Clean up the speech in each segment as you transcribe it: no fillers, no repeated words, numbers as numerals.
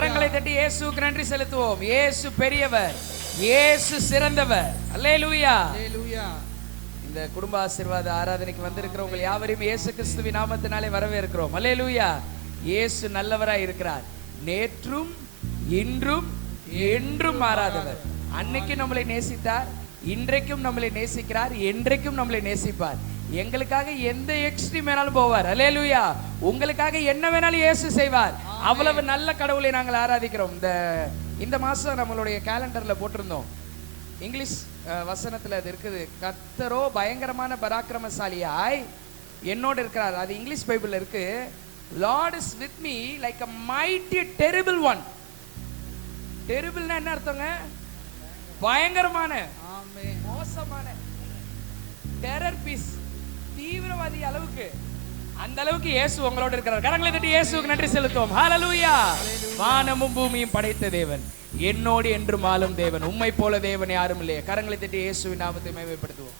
கரங்களை தட்டி இயேசுவுக்கு நன்றி செலுத்துவோம். இயேசு பெரியவர், இயேசு சிறந்தவர். அல்லேலூயா. இந்த குடும்ப ஆசீர்வாத ஆராதனைக்கு வந்திருக்கிற உங்கள் யாவரையும் இயேசு கிறிஸ்துவின் நாமத்தினாலே வரவேற்கிறோம். அல்லேலூயா. இயேசு நல்லவராய் இருக்கிறார். நேற்றும் இன்றும் என்றும் மாறாதவர். அன்னைக்கு நம்மளை நேசித்தார், இன்றைக்கும் நம்மளை நேசிக்கிறார், என்றைக்கும் நம்மளை நேசிப்பார். எங்களுக்காக எந்த எக்ஸ்ட்ரீம் வேணாலும் போவார். அல்லேலூயா. உங்களுக்காக என்ன வேணாலும் இயேசு செய்வார். அவ்வளவு நல்ல கடவுளை நாங்கள் ஆராதிக்கிறோம். இந்த மாசம் நம்மளுடைய கேலண்டர்ல போட்டிருந்தோம், இங்கிலீஷ் வசனத்துல அது இருக்குது, கர்த்தரோ பயங்கரமான பராக்கிரமசாலியாய் என்னோடு இருக்கிறார். அது இங்கிலீஷ் பைபிள்ல இருக்கு. Lord is with me like a mighty terrible one. டெரிபிள்னா என்ன அர்த்தங்க? பயங்கரமான, மோசமான, டெரர் பீஸ், தீவிரவாதி அளவுக்கு, அந்த அளவுக்கு இயேசு உங்களோட இருக்கிறார். கரங்களை தட்டி இயேசுவுக்கு நன்றி செலுத்துவோம். ஹல்லேலூயா. வானமும் பூமியும் படைத்த தேவன், என்னோடு என்றும் ஆளும் தேவன், உம்மை போல தேவன் யாரும் இல்லையே. கரங்களை தட்டி இயேசுவின் நாமத்தை மகிமைப்படுத்துவோம்.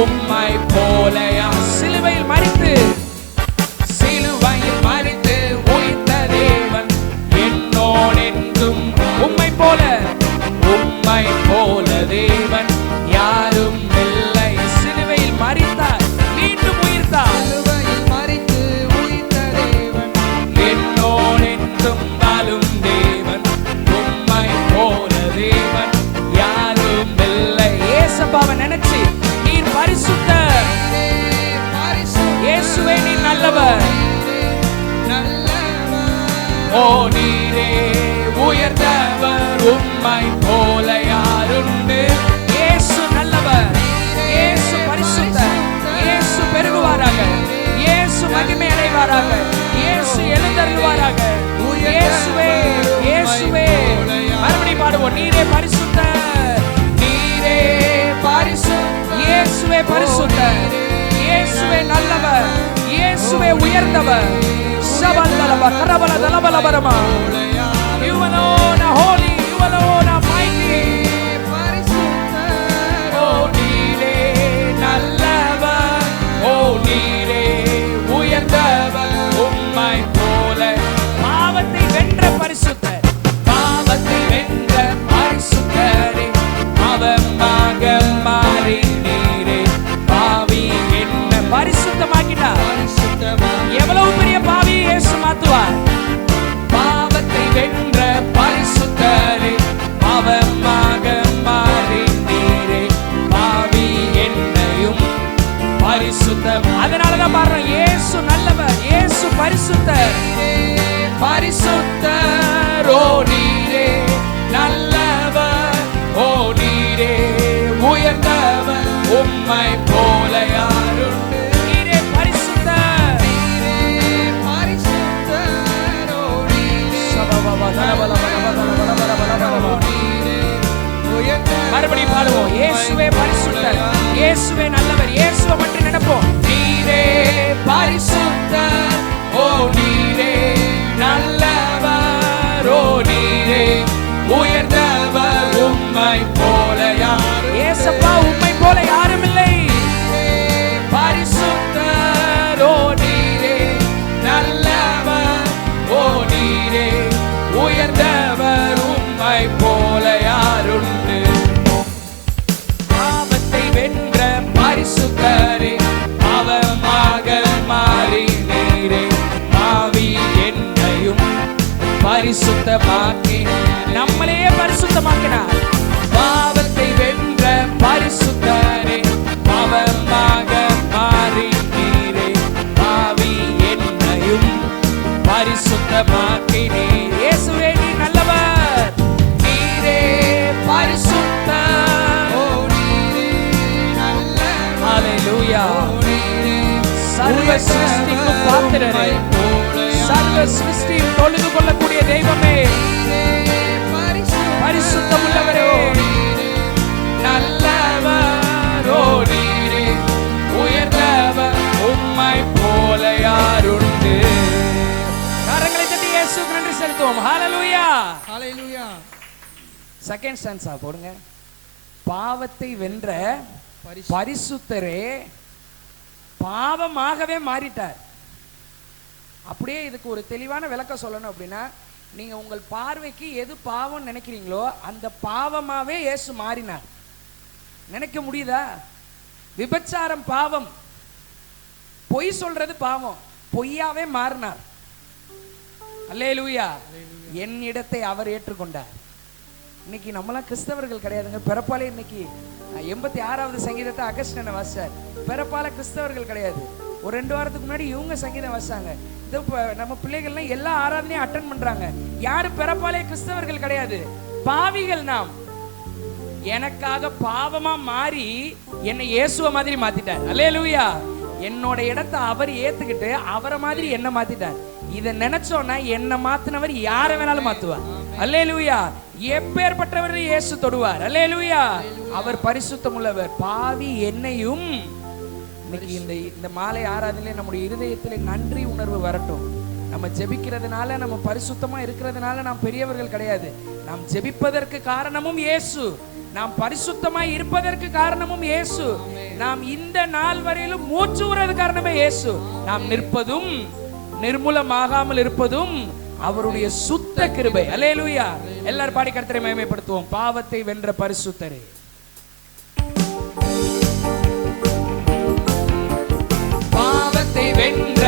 உம்மை போலயா சிலுவையில் மரித்து உயிர்த்த தேவன், என்னோடு என்றும் உம்மை போல தேவன் யாரும் இல்லை. சிலுவையில் மரித்தார், மீண்டும் உயிர்த்தார். சிலுவையில் மரித்து உயிர்த்த தேவன், என்னோடு என்றும் வாழும் தேவன், உம்மை போல தேவன் யாரும் இல்லை. ஏசப்பாவை நினைச்சு பரிசுத்தர், இயேசுவே நீ நல்லவர், ஓ நீரே உயர்ந்தவர், உம்மை போல யாருண்டு. இயேசு நல்லவர், இயேசு பரிசுத்தர், இயேசு பெருகுவாராக, இயேசு மகிமை அடைவாராக, இயேசு எழுந்தருள்வாராக. இயேசுவே இயேசுவே. மறுபடியும் பாடுவோம். நீரே பரிசுத்தர், நீரே பரிசுத்தர், இயேசுவே பரிசுத்தர், இயேசுவே நல்லவர், இயேசுவே உயர்ந்தவர். சபல்லலப கரபல தலபலபரமா. You alone are holy, you alone are mighty. பரிசுத்தர், ஓ நீரே நல்லவர், ஓ நீரே உயர்ந்தவர், உம்மை போல. பாவத்தை வென்ற பரிசுத்தர், பாவத்தை வென்ற பரிசுத்தரே, அவமாக மாறி பரிசுத்தமாக்கிட்டார். எவ்வளவு பெரிய பாவி இயேசு மாத்துவார். பாவத்தை வென்ற பரிசுத்தரே, பாவமாக மாறி நீரே, பாவி என்னையும் பரிசுத்தம். அதனாலதான் பாருங்க, இயேசு நல்லவர், இயேசு பரிசுத்தர், பரிசுத்தர், ஓ நீரே நல்லவர், ஓ நீரே மறுபடியும் பாடுவோம். இயேசுவே பரிசுத்தர், இயேசுவே நல்லவர், இயேசுவை மட்டும் நினைப்போம். நீரே பரிசுத்தர், ஓ நீரே நல்லவர், ஓ நீரே உயர்ந்தவர், உம்மை போல யாரும் ஏசப்பா, உம்மை போல யாரும் இல்லை. பரிசுத்தர், ஓ நீரே நல்லவர், ஓ நீரே உயர்ந்தவர், உம்மை போல யாருண்டு. பாவத்தை வென்ற பரிசுத்தரே, பாவமாக மாறி நீரே பாவி என்னையும் பரிசுத்தமாக்கி, நம்மளையே பரிசுத்தமாக்கினார். பாவத்தை வென்ற பரிசுத்தரே, பாவமாக மாறி நீரே பாவி என்னையும் பரிசுத்தமாக்கினீர். இயேசுவே நீ நல்லவர், நீரே பரிசுத்தர், ஓ நீரே நல்லவர். ஹல்லேலூயா. சர்வ சிருஷ்டிக்கும் பாத்திரரே, சர்வ சிருஷ்டியும் தொழுது கொள்ளக்கூடிய தெய்வமே, பரிசுத்தம் உள்ளவரே, நல்லவர், ஓ நீரே உயர்ந்தவர், உம்மை போல யாருண்டு. கரங்களை தட்டி இயேசுவுக்கு நன்றி செலுத்துவோம். ஹல்லேலூயா, ஹல்லேலூயா. செகண்ட் ஸ்டான்ஸா போடுங்க. பாவத்தை வென்ற பரிசுத்தரே பாவமாகவே மாறிட்டார். அப்படியே இதுக்கு ஒரு தெளிவான விளக்கம் சொல்லணும் அப்படின்னா, நீங்க உங்கள் பார்வைக்கு எது பாவம் நினைக்கிறீங்களோ அந்த பாவமாவே இயேசு மாறினார். நினைக்க முடியுதா? விபச்சாரம் பாவம், பொய் சொல்றது பாவம், பொய்யாவே மாறினார். அல்லேலூயா. என் இடத்தை அவர் ஏற்றுக்கொண்டார். இன்னைக்கு நம்மளாம் கிறிஸ்தவர்கள் கிடையாதுங்க. பிறப்பாலே இன்னைக்கு 86வது சங்கீதத்தை அகஸ்டின் வாசிச்சார். பிறப்பால கிறிஸ்தவர்கள் கிடையாது. ஒரு 2 வாரத்துக்கு முன்னாடி இவங்க சங்கீதம் வாசிச்சாங்க. நம்ம பிள்ளைகள்லாம் எல்லா ஆராதனையும் அட்டெண்ட் பண்றாங்க. யாரும் பிறப்பாலே கிறிஸ்தவர்கள் கிடையாது, பாவிகள் நாம். எனக்காக பாவமா மாறி என்னை இயேசுவ மாதிரி மாத்திட்டார். அல்லேலூயா. என்னோட இடத்தை அவர் ஏத்துக்கிட்டு அவரை மாதிரி என்ன மாத்திட்டார். இதை நினைச்சோன்னா என்ன மாத்தினவர் யாரை வேணாலும் மாத்துவார். அல்லேலூயா. எப்பேற்பட்டவர் இயேசு தொடுவார். அல்லேலூயா. அவர் பரிசுத்தம் உள்ளவர். பாவி என்னையும் இன்னைக்கு இந்த மாலை ஆராதனையிலே நம்முடைய இருதயத்திலே நன்றி உணர்வு வரட்டும். நம்ம ஜெபிக்கிறதுனால, நம்ம பரிசுத்தமா இருக்கிறதுனால நாம் பெரியவர்கள் கிடையாது. நாம் ஜெபிப்பதற்கு காரணமும் இயேசு, நாம் பரிசுத்தமாய் இருப்பதற்கு காரணமும் இயேசு, நாம் இந்த நாள் வரையிலும் மூச்சு விடுறது காரணமே இயேசு, நாம் நிற்பதும் நிர்மூலமாகாமல் இருப்பதும் அவருடைய சுத்த கிருபை. அல்லேலூயா. எல்லாரும் பாடி கர்த்தரை மகிமைப்படுத்துவோம். பாவத்தை வென்ற பரிசுத்தரே, பாவத்தை வென்ற,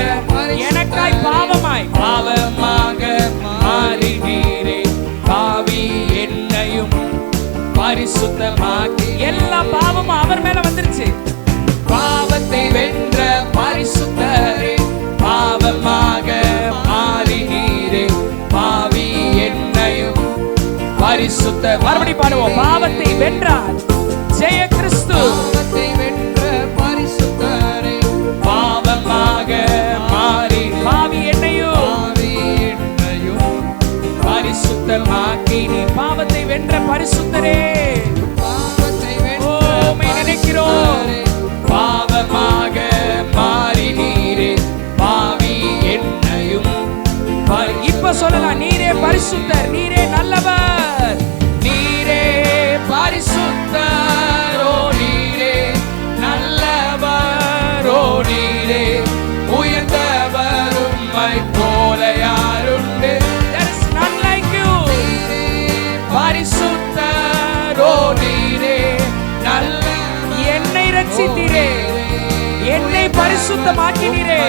எனக்காய் பாவமாய் பாவமாக மாறி நீரே பாவி என்னையும் பரிசுத்தமாக்கி. எல்லா பாவமும் அவர் மேல வந்துருச்சு. பாவத்தை வென்ற பரிசுத்தரே, பாவமாக மாறி நீரே பாவி என்னையும் பரிசுத்த. மறுபடி பாடுவோம். பாவத்தை வென்றார் ஜெய கிறிஸ்து. பாவத்தை வென்ற பரிசுத்தரே, பாவமாக மாறி பாவி என்னையும் பரிசுத்தமாக்கி. நீ பாவத்தை வென்ற பரிசுத்தரே, நினைக்கிறோம். பாவமாக மாறி நீரே பாவி என்னையும். இப்ப சொல்லலாம், நீரே பரிசுத்தர், நீரே நல்லவர், நீரே பரிசுத்தர், ஓ நீரே நல்லவர், ஓ நீரே உயர்ந்தவர், உம்மை போல யாருண்டு. There is none like you. பரிசுத்தர், ஓ நீரே நல்ல, என்னை ரட்சித்தீரே, என்னை பரிசுத்தமாக்கினீரே,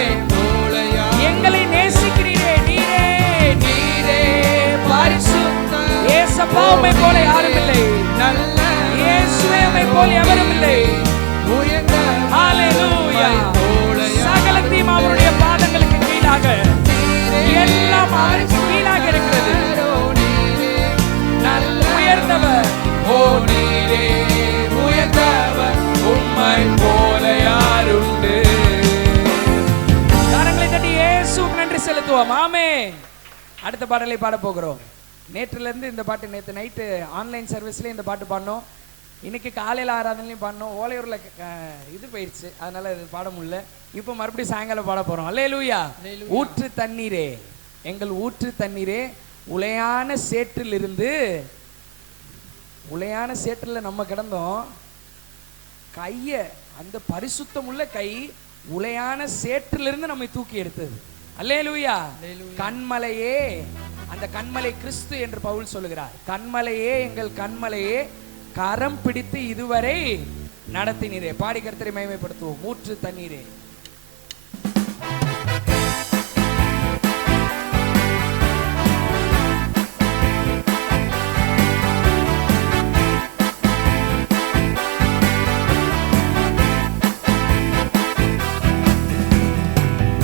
எங்களை நேசிக்கிறீரே. நீரே நீரே பரிசுத்தர். ஏசப்பா, உம்மை போல யாரும் இல்லை. இயேசுவே, உம்மை போல எவரும் இல்லை. ஹல்லேலூயா. சகலத்தையும் அவருடைய பாதங்களுக்கு கீழாக, எல்லாம் அவருக்கு கீழாக இருக்கிறது. நல்ல உயர்ந்தவர், ஓ நீரே உயர்ந்தவர், உம்மை போல யாருண்டு. கரங்களை தட்டி இயேசுவுக்கு நன்றி செலுத்துவோம். ஆமென். அடுத்த பாடலை பாட போகிறோம். நேற்றிலிருந்து இந்த பாட்டு, நேற்று நைட்டு ஆன்லைன் சர்வீஸ்ல இந்த பாட்டு பாடணும். இன்னைக்கு காலையில் ஆராதனையும் பாடணும். ஓலையூரில் இது போயிடுச்சு, அதனால இது பாட முடியல. இப்போ மறுபடியும் சாயங்காலம் பாட போறோம். அல்லேலூயா. ஊற்று தண்ணீரே, எங்கள் ஊற்று தண்ணீரே, உளையான சேற்றிலிருந்து, உளையான சேற்றில் நம்ம கிடந்தோம். கைய அந்த பரிசுத்தம் உள்ள கை உளையான சேற்றிலிருந்து நம்மை தூக்கி எடுத்தது. அல்லேலூயா. கண்மலையே, அந்த கண்மலை கிறிஸ்து என்று பவுல் சொல்லுகிறார். கண்மலையே, எங்கள் கண்மலையே, கரம் பிடித்து இதுவரை நடத்தினீரே. பாடி கர்த்தரை மகிமைப்படுத்துவோம். ஊற்று தண்ணீரே.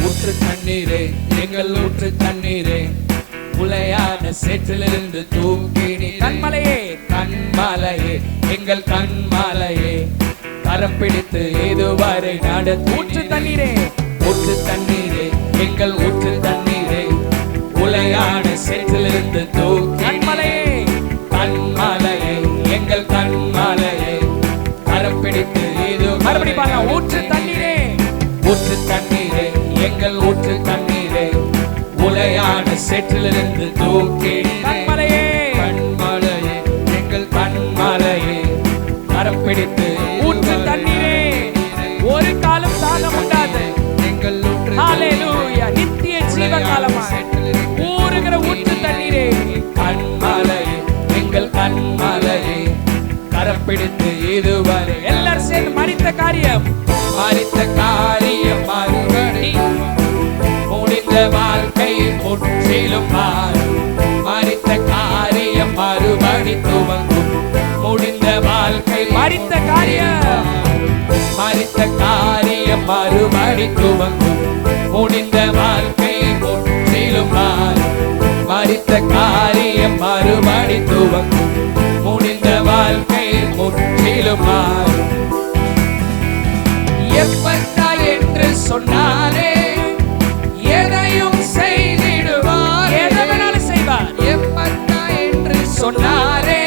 ஊற்று தண்ணீரே, எங்கள் ஊற்று தண்ணீரே, உளையான சேற்றிலிருந்து தூக்கினீ. கண்மலையே, கண்மலையே, எங்கள் கண்மலையே, கரம் பிடித்து இதுவரை நடத்தி. ஊற்று தண்ணீரே, ஊற்று தண்ணீரே, எங்கள் ஊற்று தண்ணீரே, உளையான சேற்றிலிருந்து தூக்கி. கண்மலையே, கண்மலையே, எங்கள் கண்மலையே, கரம் பிடித்து இது. மறுபடி பாருங்க. ஊற்று தண்ணீரே, ஊற்று தண்ணீரே, எங்கள் ஊற்று தண்ணீரே, உளையான சேற்றிலிருந்து தூக்கி. கண்மலையே, கண்மலையே, எங்கள் கண்மலையே, கரம் பிடித்து. ஊற்று தண்ணீரே, ஒரு காலம் தாகம் உண்டாது. எங்கள் ஊற்று. ஹல்லேலூயா. நித்திய ஜீவகாலமாய் ஊறுகிற ஊற்று தண்ணீரே. கண்மலையே, எங்கள் கண்மலையே, கரம் பிடித்து இதுவரை. எல்லாரும் சேர்ந்து மரித்த காரியம், மரித்த காரியம் மறுபடி முடிந்த வாழ்க்கை முற்றிலும் மாறும். மரித்த காரியம் மறுபடி துவங்கும். முடிந்த வாழ்க்கை மரித்த காரியம், மரித்த காரியம் மறுபடி துவங்கும். முடிந்த வாழ்க்கை முற்றிலும் மாறும். மரித்த காரியம் மறுபடி துவங்கும். முடிந்த வாழ்க்கை முற்றிலும் மாறும். எப்பட்டா என்று சொன்னாரே, எதையும் செய்திடுவார். எதை வேணாலும் செய்வார். எப்பட்டா என்று சொன்னாரே,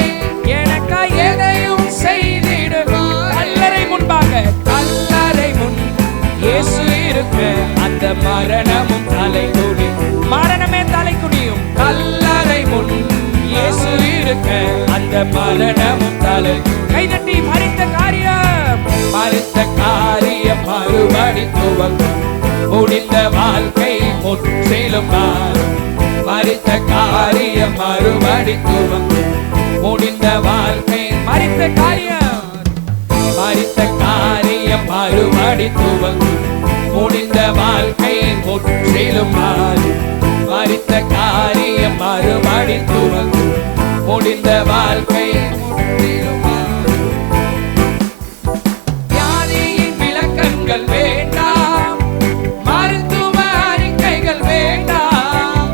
எனக்கா எதையும் செய்திடுவார். கல்லறை முன்பாக, கல்லறை முன் இயேசு இருக்க, அந்த மரணமும் தலை குனி. மரணமே தலை குனியும். கல்லறை முன் இயேசு இருக்க, அந்த மரணமும் தலை. கைதட்டி மரித்த காரியம், மரித்த காரியம் மறுபடி துவங்கும். முடிந்த வாழ்க்கை முற்றிலும் மாறும். மரித்த காரியம் மறுபடி துவங்கும். முடிந்த வாழ்க்கை மரித்த காரியம், மரித்த காரியம் மறுபடி துவங்கும். முடிந்த வாழ்க்கை முற்றிலும் மாறும். மரித்த காரியம் மறுபடி துவங்கும். முடிந்த வாழ்க்கை முற்றிலும் மாறும். வியாதியின் விளக்கங்கள் வேண்டாம், மருத்துவ அறிக்கைகள் வேண்டாம்.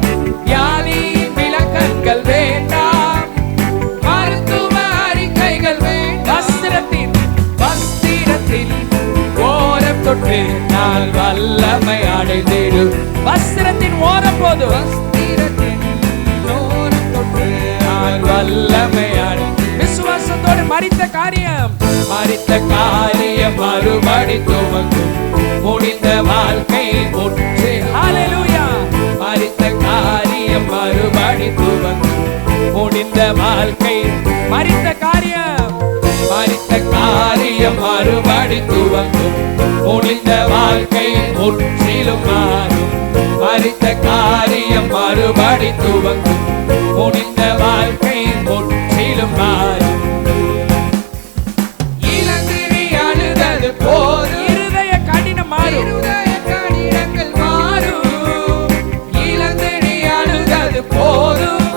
வியாதியின் விளக்கங்கள் வேண்டாம், மருத்துவ அறிக்கைகள் வேண்டாம். வஸ்திரத்தின், வஸ்திரத்தின் ஓரம் தொட்டு நான் வல்லமை அடைந்திடும். வஸ்திரத்தின் ஓரம் போது, வஸ்திரத்தின் ஓரம் தொட்டு நான் வல்லமை அடை. விசுவாசத்தோடு மரித்த காரியம், மரித்த காரியம் மறுபடி துவங்கும். முடிந்த வாழ்க்கை முற்றி. ஹல்லேலூயா. மரித்த காரியம் மறுபடி துவங்கும். முடிந்த வாழ்க்கை. மரித்த காரியம், மரித்த காரியம் மறுபடி துவங்கும். முடிந்த வாழ்க்கை முற்றிலும் மாறும். மரித்த காரியம் மறுபடி துவங்கும். முடிந்த வாழ்க்கை முற்றிலும் மாறும். இளந்திரி அழுதது போதும், இருதய கடினம் மாறும். இருதய கடினங்கள் மாறும். இளந்திரி அழுதது போதும்,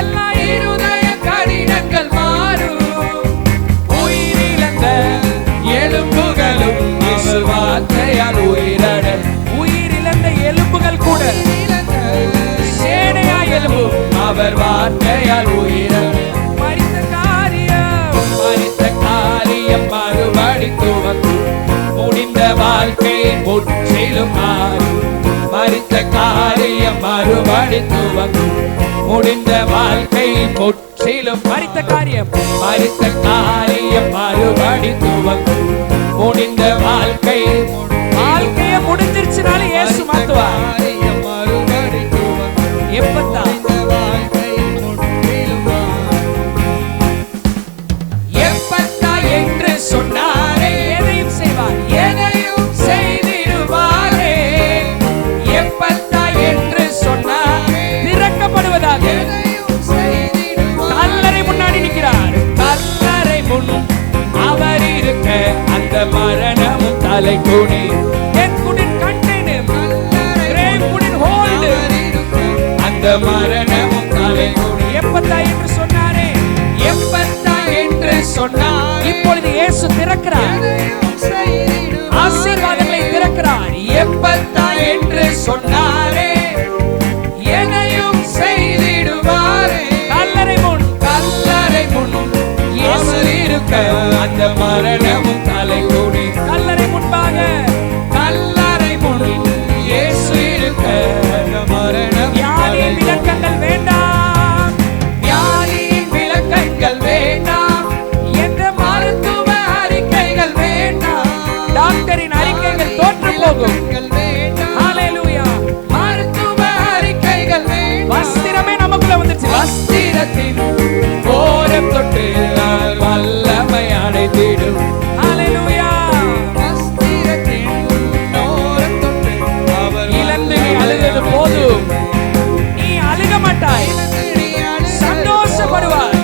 எல்லா இருதய கடினங்கள் மாறும். உயிரிழந்த எலும்புகளும் விசுவாசையால் உயிரட. திறக்கிறார், ஆசீர்வாதங்களை திறக்கிறார். எப்பத்தா என்று சொன்னாரே எதையும் செய்திடுவாரே. கல்லறை முன் இயேசு இருக்க அந்த மரணமும் தலை கூடி. கல்லறை முன்பாக இயேசு இருக்க அந்த மரணம். வியாதியின் விளக்கங்கள் வேண்டாம், வியாதியின் விளக்கங்கள் வேண்டாம், எந்த மருத்துவ அறிக்கைகள் வேண்டாம், டாக்டரின் அறிக்கைகள் தோற்று போகும். ஹல்லேலூயா. மருத்துவ அறிக்கைகள் வேண்டாம், வஸ்திரமே நமக்குள்ள வந்துச்சு. வஸ்திரத்தின் ஓரம் தொட்டு வல்லமை அடைந்திடும். ஹல்லேலூயா. வஸ்திரத்தின் ஓரம் தொட்டு அவர் இழந்து நீ அழுதது போதும், நீ அழுக மாட்டாய், சந்தோஷப்படுவாய்.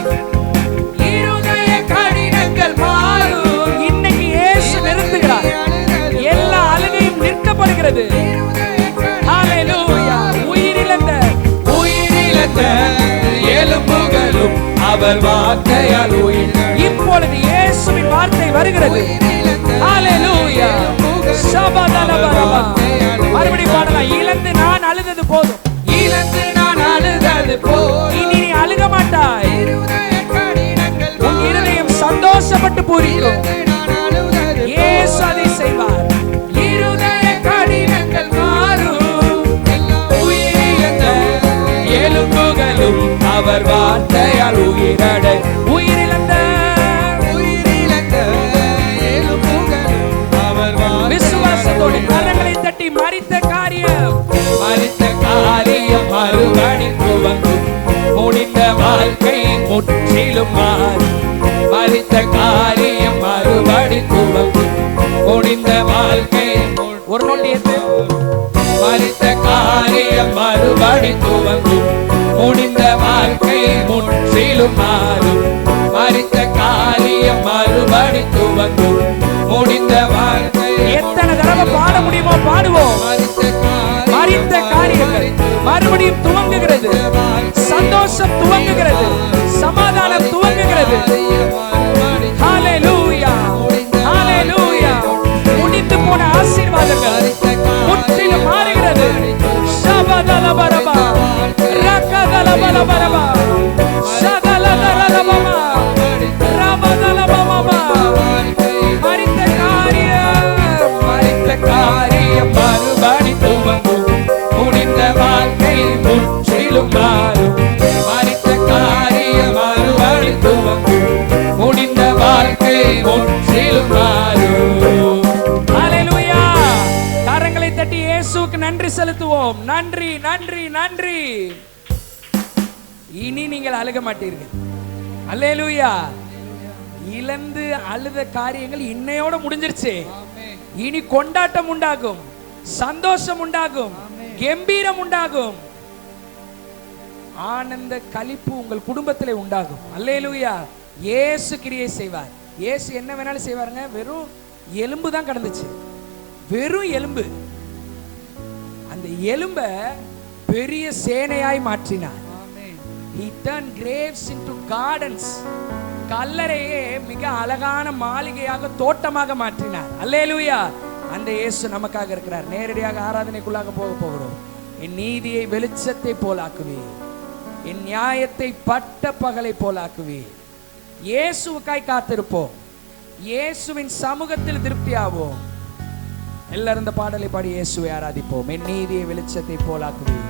இருதய கடினங்கள் மாறும். இன்னைக்கு இயேசு நிறுத்துகிறார், எல்லா அழுகையும் நிற்கப்படுகிறது. ஹல்லேலூயா. உயிரிழந்த எலும்புகளும் அவர் வார்த்தையால் உயிர். இப்பொழுது இயேசுவின் வார்த்தை வருகிறது. ஹல்லேலூயா. ஷபதலபரபா. மறுபடியும் பாடலாம். இழந்து நான் அழுதது போதும், இழந்து நான் அழுதது போதும், இனி நீ அழுக மாட்டாய். உன் இருதயம் சந்தோஷப்பட்டு பூரிக்கும். இயேசு அதை செய்வார். இருதய கடினங்கள் மாறும். உயிரிழந்த எலும்புகளும் அவர் வார்த்தையால் உயிரடை. உயிரிழந்த எலும்புகளும் அவர் விசுவாசத்தோடு கரங்களை தட்டி மரித்த காரியம் மறுபடி துவங்கும். முடிந்த வாழ்க்கை முற்றிலும் மாறி. மரித்த காரியம் மறுபடி துவங்கும். முடிந்த வாழ்க்கை ஒரு நொடியது. மரித்த காரியம் மறுபடி துவங்கும். முடிந்த வாழ்க்கை முற்றிலும் மாறும். மரித்த காரியம் மறுபடி துவங்கும். முடிந்த வாழ்க்கை. எத்தனை தடவை பாட முடியுமோ பாடுவோம். மரித்த காரியங்கள் மறுபடியும் துவங்குகிறது. சந்தோஷம் துவங்குகிறது. சமாதானம் துவங்குகிறது. ஹல்லேலூயா. ஹல்லேலூயா. முடிந்து போன ஆசீர்வாதங்கள் முற்றிலும் மாறுகிறது. ஷபதலபரபா. ரகதலபரபா. ஷதலதலபமா. ரபதலபமா. மரித்த காரியம் மறுபடி துவங்கும். முடிந்த வாழ்க்கை முற்றிலும் மாறும். மரித்த காரியம் மறுபடி துவங்கும். முடிந்த வாழ்க்கை முற்றிலும் மாறும். ஹல்லேலூயா. கரங்களை தட்டி இயேசுவுக்கு நன்றி செலுத்துவோம். நன்றி நன்றி நன்றி. இனி நீங்கள் அழுக மாட்டீர்கள். அல்லேலூயா. இழந்து அழுத காரியங்கள் இன்னையோட முடிஞ்சிருச்சு. இனி கொண்டாட்டம் உண்டாகும், சந்தோஷம் உண்டாகும், கம்பீரம் உண்டாகும், ஆனந்த களிப்பு உங்கள் குடும்பத்திலே உண்டாகும். அல்லேலூயா. இயேசு கிரியை செய்வார். இயேசு என்ன வேணாலும் செய்வாருங்க. வெறும் எலும்பு தான் கடந்துச்சு, வெறும் எலும்பு. அந்த எலும்பை பெரிய சேனையாய் மாற்றினார். He turned graves into gardens. கல்லறையே மிக அழகான மாளிகையாக, தோட்டமாக மாற்றினார். அல்லேலூயா. அந்த இயேசு நமக்காக இருக்கிறார். நேரடியாக ஆராதனைக்குள்ளாக போகிறோம். என் நீதியை வெளிச்சத்தை போலாக்குவீர், என் நியாயத்தை பட்ட பகலை போலாக்குவீர். இயேசுவுக்காய் காத்திருப்போம். இயேசுவின் சமூகத்தில் திருப்தியாவோம். எல்லாரும் இந்த பாடலை பாடி இயேசுவை ஆராதிப்போம். என் நீதியை வெளிச்சத்தை போலாக்குவீர்.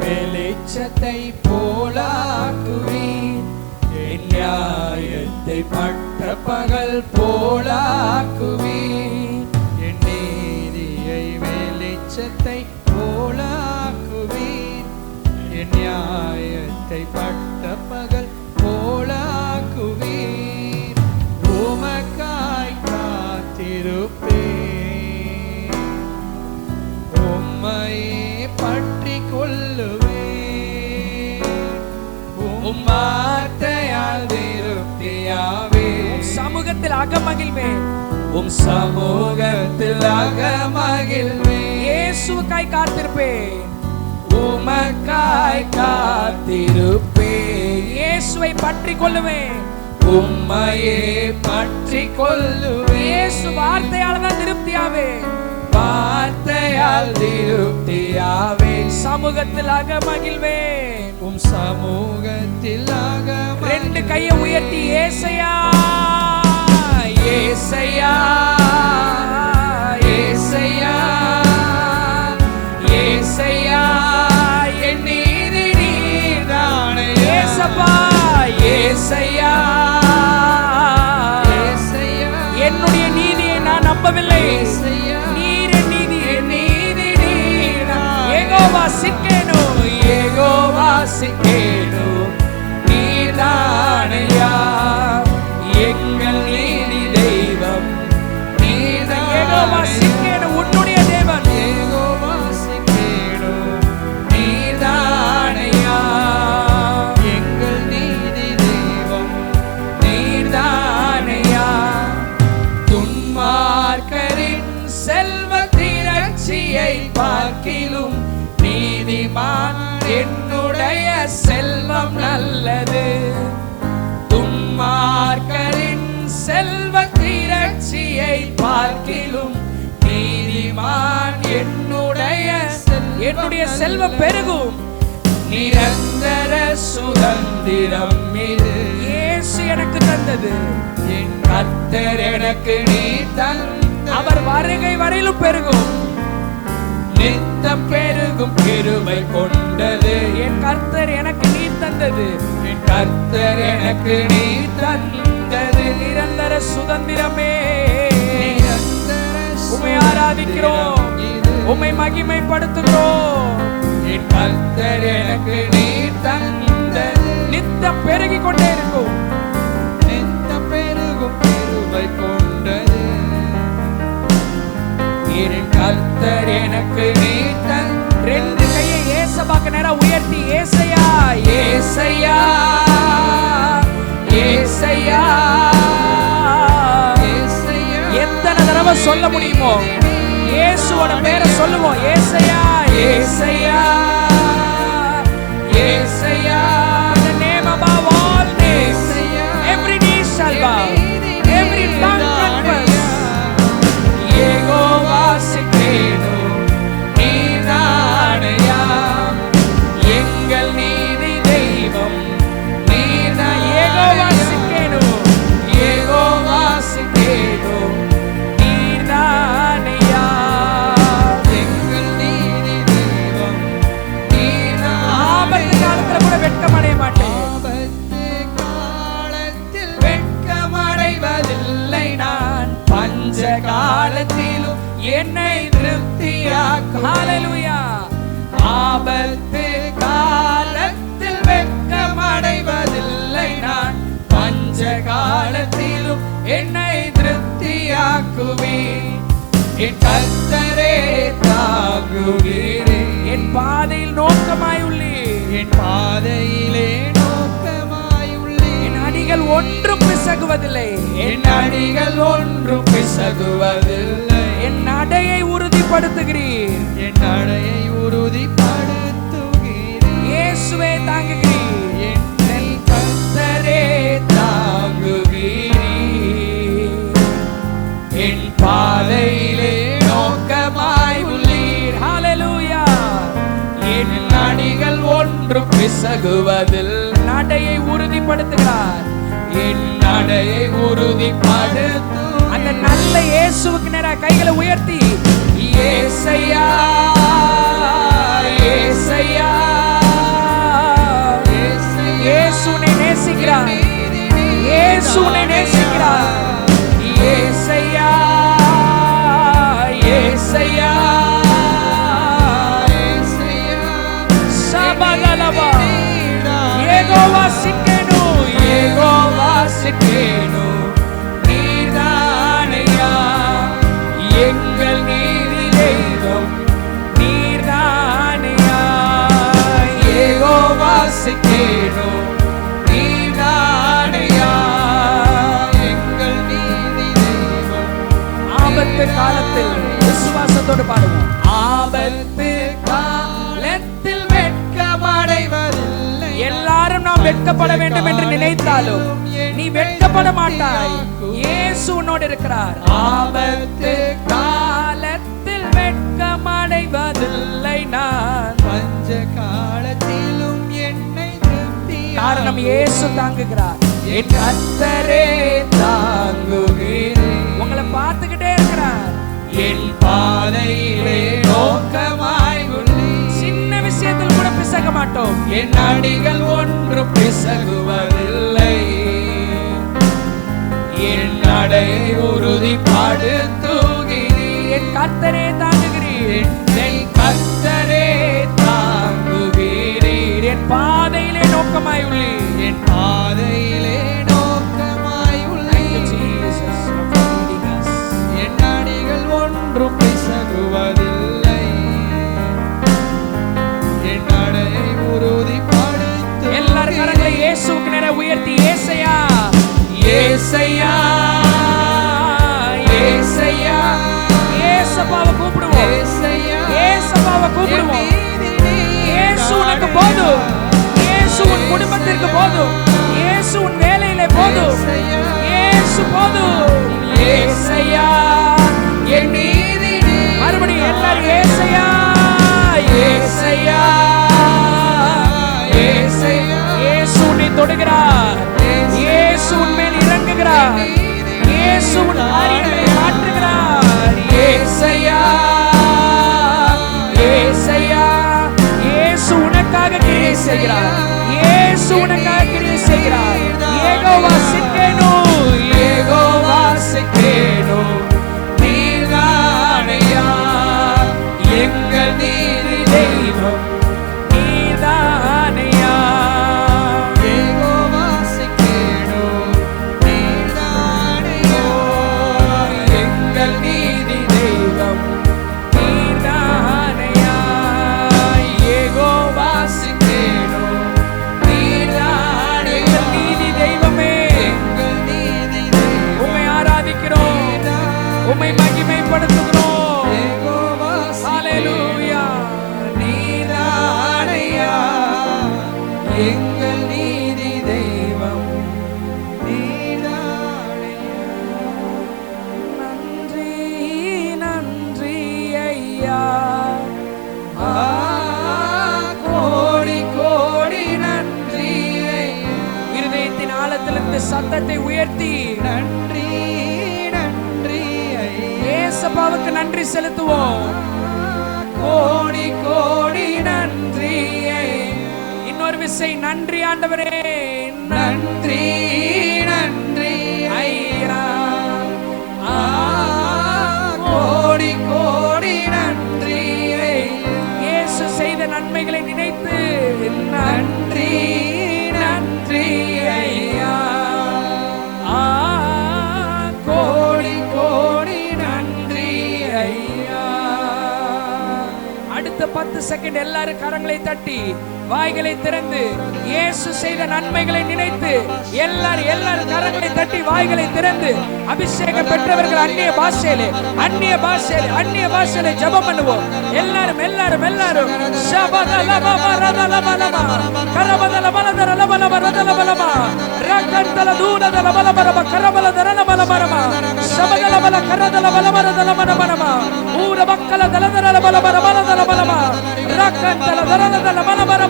வெளிச்சத்தை போலாக்குவீர், என் நியாயத்தை பட்ட பகல் போலாக்குவீர். என் நீதியை வெளிச்சத்தை போலாக்குவீர், என் நியாயத்தை பட்ட பகல் போலாக்குவீர். உமக்காய் காத்திருப்பேன், உம்மையே பற்றி கொள்ளுவேன். உம் வார்த்தையால் திருப்தியாவே, சமூகத்தில் அகமகிழ்வேன், உம் சமூகத்தில் அகமகிழ்வேன். இயேசுவுக்காய் காத்திருப்பேன், உமக்காய் காத்திருப்பேன். இயேசுவை பற்றி கொள்ளுவேன், உம்மையே பற்றிக் கொள்ளுவேன். இயேசு வார்த்தையால தான் திருப்தியாவே, வார்த்தையால் திருப்தியாவே. சமூகத்தில் மகிழ்வேன். உம் சமூகத்தில் ரெண்டு கையை உயர்த்தி ஏசையா ஏசையா ஏசையா ஏசையா என் நீதி நீர்தானே. ஏசப்பா ஏசையா, என்னுடைய நீதியை நான் நம்பவில்லை, நீர் என் நீதி, என் நீதி நீர். யெகோவா சிக்கேனு, யெகோவா சிக்கேனு நீர்தானையா எங்கள் நீதி தெய்வம் நீர்தான். யெகோவா சிக்கேனு உன்னுடைய தேவன், யெகோவா சிக்கேனு நீர்தானையா எங்கள் நீதி தெய்வம் நீர்தானையா. துன்மார்க்கரின் செல்வ திரட்சியை பார்க்கிலும் நீதிமான் என்னுடைய செல்வம் நல்லது. துன்மார்க்கரின் செல்வ திரட்சியை பார்க்கிலும் நீதிமான் என்னுடைய செல்வம் பெருகும். நிரந்தர சுதந்திரம் இது இயேசு எனக்கு தந்தது. என் கர்த்தர் எனக்கு நீ தந்த அவர் வருகை வரையிலும் பெருகும், நித்தம் பெருகும் கிருபை கொண்டது. என் கர்த்தர் எனக்கு நீ தந்தது, என் கர்த்தர் எனக்கு நீ தந்தது. நிரந்தர சுதந்திரமே. நிரந்தர உம்மை ஆராதிக்கிறோம், உம்மை மகிமைப்படுத்துகிறோம். என் கர்த்தர் எனக்கு நீ தந்தது. நித்தம் பெருகி கொண்டே இருக்கும், நித்தம் பெருகும் கிருபை கொண்டது. என் கர்த்தர் எனக்கு நீ தந்த. ரெண்டு கையை ஏசப்பாக்கு நேரா உயர்த்தி ஏசையா ஏசையா ஏசையா. எத்தனை தடவை சொல்ல முடியுமோ இயேசுவோட பேரை சொல்லுவோம். ஏசையா ஏசையா ஏசையா. The name above all names, every knee shall bow, every tongue confess. Jehovah சிக்கேனு நீர்தானையா எங்கள் நீதி தெய்வம் நீர்தான். யெகோவா சிக்கேனு, யெகோவா சிக்கேனு நீர்தானையா எங்கள் நீதி தெய்வம் நீதான். ஆபத்து காலத்துல கூட வெட்கமடைய மாட்டேன், ஆபத்து காலத்தில் வெட்கமடைவதில்லை நான். பஞ்ச காலத்திலும் என்னை திருப்தியாக்கும். ஹல்லேலூயா. ஆபத்து காலத்தில் வெட்கமடைவதில்லை நான். பஞ்ச காலத்திலும் என்னை திருப்தியாக்குவேன். என் கர்த்தரே தாங்குகிறேன். என் பாதையில் நோக்கமாயுள்ளேன், என் பாதையிலே நோக்கமாயுள்ளேன். என் அடிகள் ஒன்றும் பிசகுவதில்லை, என் அடிகள் ஒன்றும் பிசகுவதில்லை. என் நடையை உறுதிப்படுத்துகிறீர். என் நடையை உறுதிப்படுத்துகிறேன். இயேசுவே தாங்குகிறீர். என்னை கர்த்தரே தாங்குகிறீர். என் பாதையிலே நோக்கமாய் உள்ளீர். ஹல்லேலூயா. என் அடிகள் ஒன்றும் பிசகுவதில் நடையை உறுதிப்படுத்துகிறார். என் நடையை உறுதிப்படுத்து. அந்த நல்ல இயேசுவுக்கு நேரா கைகளை உயர்த்தி ஏசையா ஏசையா. இயேசு உன்னை நேசிக்கிறார், இயேசு உன்னை நேசிக்கிறார். ஏசையா ஏசையா சபகலபா. யெகோவா சிக்கேனு, யெகோவா சிக்கேனு நீர்தானையா எங்கள் நீதி தெய்வம் நீர்தானையா. யெகோவா சிக்கேனு நீர்தானையா எங்கள் நீதி தெய்வம். ஆபத்து காலத்தில் விசுவாசத்தோடு பாடுவோம். ஆபத்து காலத்தில் வெட்கப்பட வேண்டும் என்று நினைத்தாலும் நீ வெட்கப்பட மாட்டாய். இயேசு உன்னோடு இருக்கிறார். ஆபத்து காலத்தில் வெட்கமடைவதில்லை நான், பஞ்ச காலத்திலும் என்னை திருப்தி. காரணம் இயேசு தாங்குகிறார். என் கர்த்தரே தாங்குகிறேன். உங்களை பார்த்துக்கிட்டே இருக்கிறார். என் பாதையிலே நோக்கமாய் உள்ளே. சின்ன விஷயத்தில் கூட பிசக மாட்டோம். என் அடிகள் ஒன்று பிசகுவதில்லை. என் நடையை உறுதிப்படுத்துகிறேன். என் கர்த்தரே தாங்குகிறேன். என் கர்த்தரே தாங்குகிறேன். என் பாதையிலே நோக்கமாய் உள்ளேன். என் பாதையிலே நோக்கமாய் உள்ளேன். என் அடிகள் ஒன்றும் பிசகுவதில்லை. என் நடையை உறுதிப்படுத்து. எல்லாரும் கரங்களை இயேசுவுக்கு நேரா உயர்த்தி ஏசையா ஏசையா ஏசையா ஏசப்பாவை கூப்பிடுவோம். ஏசையா ஏசப்பாவை கூப்பிடுவோம். இயேசு உனக்கு போதும். இயேசு உன் குடும்பத்திற்கு போதும். இயேசு உன் வேலையிலே போதும். இயேசு போதும். ஏசையா என் நீதி. மறுபடியும் எல்லாரும் ஏசையா ஏசையா ஏசையா. இயேசு உன்னை தொடுகிறார். இயேசு உன் மேல் இறங்குகிறார். இயேசு உன் காரியங்களை மாற்றுகிறார். ஏசையா ஏசையா இயேசு உனக்காக கிரியை செய்கிறார். இயேசு உனக்காக கிரியை செய்கிறார். யெகோவா சிக்கேனு யெகோவா சிக்கேனு நீர்தானையா எங்கள் நீதி தெய்வம். நீதானையா. யெகோவா சிக்கேனு நீர்தானையா எங்கள் நீதி தெய்வம். நீதானையா. யெகோவா சிக்கேனு நீர்தானையா நீதி தெய்வமே, எங்கள் நீதி தெய்வம். உம்மை ஆராதிக்கிறோம். உம்மை மகிமைப்படுத்துகிறோம். யெகோவா ஹல்லேலூயா. நீதானையா எங்கள் நீதி தெய்வம். நீதானையா. நன்றி நன்றி ஐயா. ஆ, கோடி கோடி நன்றி ஐயா. இருதயத்தின் ஆழத்திலிருந்து சத்தத்தை உயர்த்தி நன்றி நன்றி ஐயா. ஏசப்பாவுக்கு நன்றி செலுத்துவோம். கோடி கோடி நன்றி ஐயா. இன்னொரு விசை நன்றி ஆண்டவரே. நன்றி நன்றி ஐயா. ஆ, கோடி கோடி நன்றி ஐயா. இயேசு செய்த நன்மைகளை நினைத்து நன்றி நன்றி ஐயா. ஆ, கோடி கோடி நன்றி ஐயா. அடுத்த 10 செகண்ட் எல்லாரும் கரங்களை தட்டி வாய்களை திறந்து இயேசு செய்த நன்மைகளை நினைத்து எல்லாரும் கரங்களை தட்டி வாய்களை திறந்து அபிஷேகம் பெற்றவர்கள் அந்நிய பாஷையிலே ஜெபம் பண்ணுவோம். எல்லாரும் ஷபதலபம ரதலபலம கரபதலபலதர லபலப ரதலபலம ரகந்தல தூதல பலபரப கரபலதர லபலபரம ஷபதலபல கரதலபலம ரதலபரம ஊரபக்கல தலதர லபலபர பலதலபலம ரகந்தல தரதல பலபரம.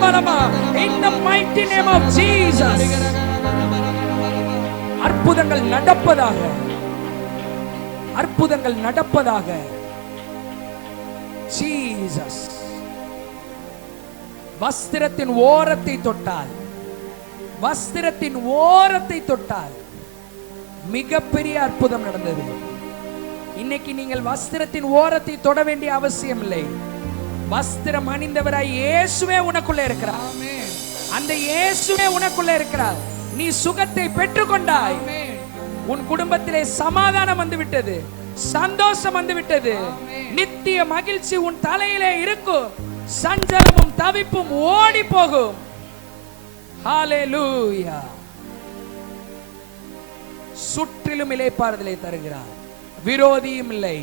In the mighty name of Jesus. அற்புதங்கள் நடப்பதாக. அற்புதங்கள் நடப்பதாக. Jesus. வஸ்திரத்தின் ஓரத்தை தொட்டால், வஸ்திரத்தின் ஓரத்தை தொட்டால் மிகப்பெரிய அற்புதம் நடந்தது. இன்னைக்கு நீங்கள் வஸ்திரத்தின் ஓரத்தை தொட வேண்டிய அவசியம் இல்லை. வஸ்திரம் அணிந்தவராய் இயேசுவே உனக்குள்ள இருக்கிறார். அந்த இயேசுவே உனக்குள்ள இருக்கிறார். நீ சுகத்தை பெற்றுக்கொண்டாய். உன் குடும்பத்திலே சமாதானம் வந்து விட்டது. சந்தோஷம் வந்து விட்டது. நித்திய மகிழ்ச்சி உன் தலையிலே இருக்கும். சஞ்சலமும் தவிப்பும் ஓடி போகும். ஹல்லேலூயா. சுற்றிலும் இளைப்பாறுதலை தருகிறார். விரோதியும் இல்லை,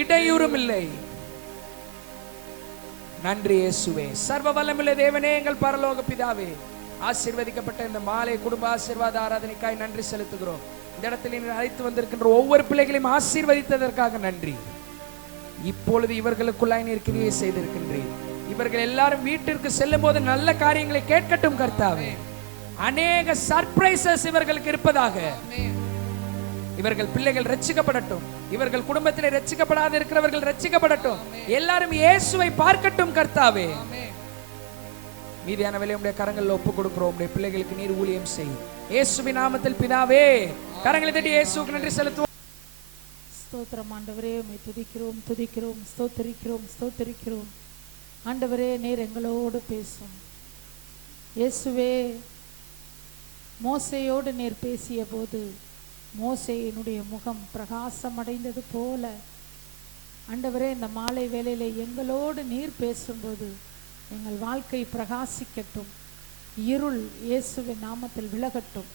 இடையூறும் இல்லை. நன்றி இயேசுவே. சர்வ வல்லமையுள்ள தேவனே, எங்கள் பரலோக பிதாவே, ஆசீர்வதிக்கப்பட்ட இந்த மாலை குடும்ப ஆசீர்வாத ஆராதனைக்காய் நன்றி செலுத்துகிறோம். இந்த இடத்தில் நீங்கள் அழைத்து வந்திருக்கின்ற ஒவ்வொரு பிள்ளைகளையும் ஆசீர்வதித்ததற்காக நன்றி. இப்பொழுது இவர்களுக்குள்ளாய் நீர் கிரியை செய்திருக்கின்றீர். இவர்கள் எல்லாரும் வீட்டிற்கு செல்லும் போது நல்ல காரியங்களை கேட்கட்டும் கர்த்தாவே. அநேக சர்ப்ரைசஸ் இவர்களுக்கு இருப்பதாக. இவர்கள் பிள்ளைகள் ரட்சிக்கப்படட்டும். இவர்கள் குடும்பத்திலே ரட்சிக்கப்படாத இருக்கிறவர்கள் ரட்சிக்கப்படட்டும். எல்லாரும் இயேசுவை பார்க்கட்டும் கர்த்தாவே. மீதியான வேலை உடைய கரங்களில் ஒப்பு கொடுக்கிறோம். உடைய பிள்ளைகளுக்கு நீர் ஊழியம் செய். இயேசுவின் நாமத்தில் பிதாவே. கரங்களை தட்டி இயேசுவுக்கு நன்றி செலுத்துவோம். ஸ்தோத்திரம் ஆண்டவரே, உம்மை துதிக்கிறோம், துதிக்கிறோம், ஸ்தோத்திரிக்கிறோம், ஸ்தோத்திரிக்கிறோம். ஆண்டவரே, நீர் எங்களோடு பேசும். இயேசுவே, மோசேயோடு நீர் பேசிய போது மோசேயினுடைய முகம் பிரகாசம் அடைந்தது போல ஆண்டவரே, இந்த மாலை வேளையில எங்களோடு நீர் பேசும்போது எங்கள் வாழ்க்கை பிரகாசிக்கட்டும். இருள் இயேசுவின் நாமத்தில் விலகட்டும்.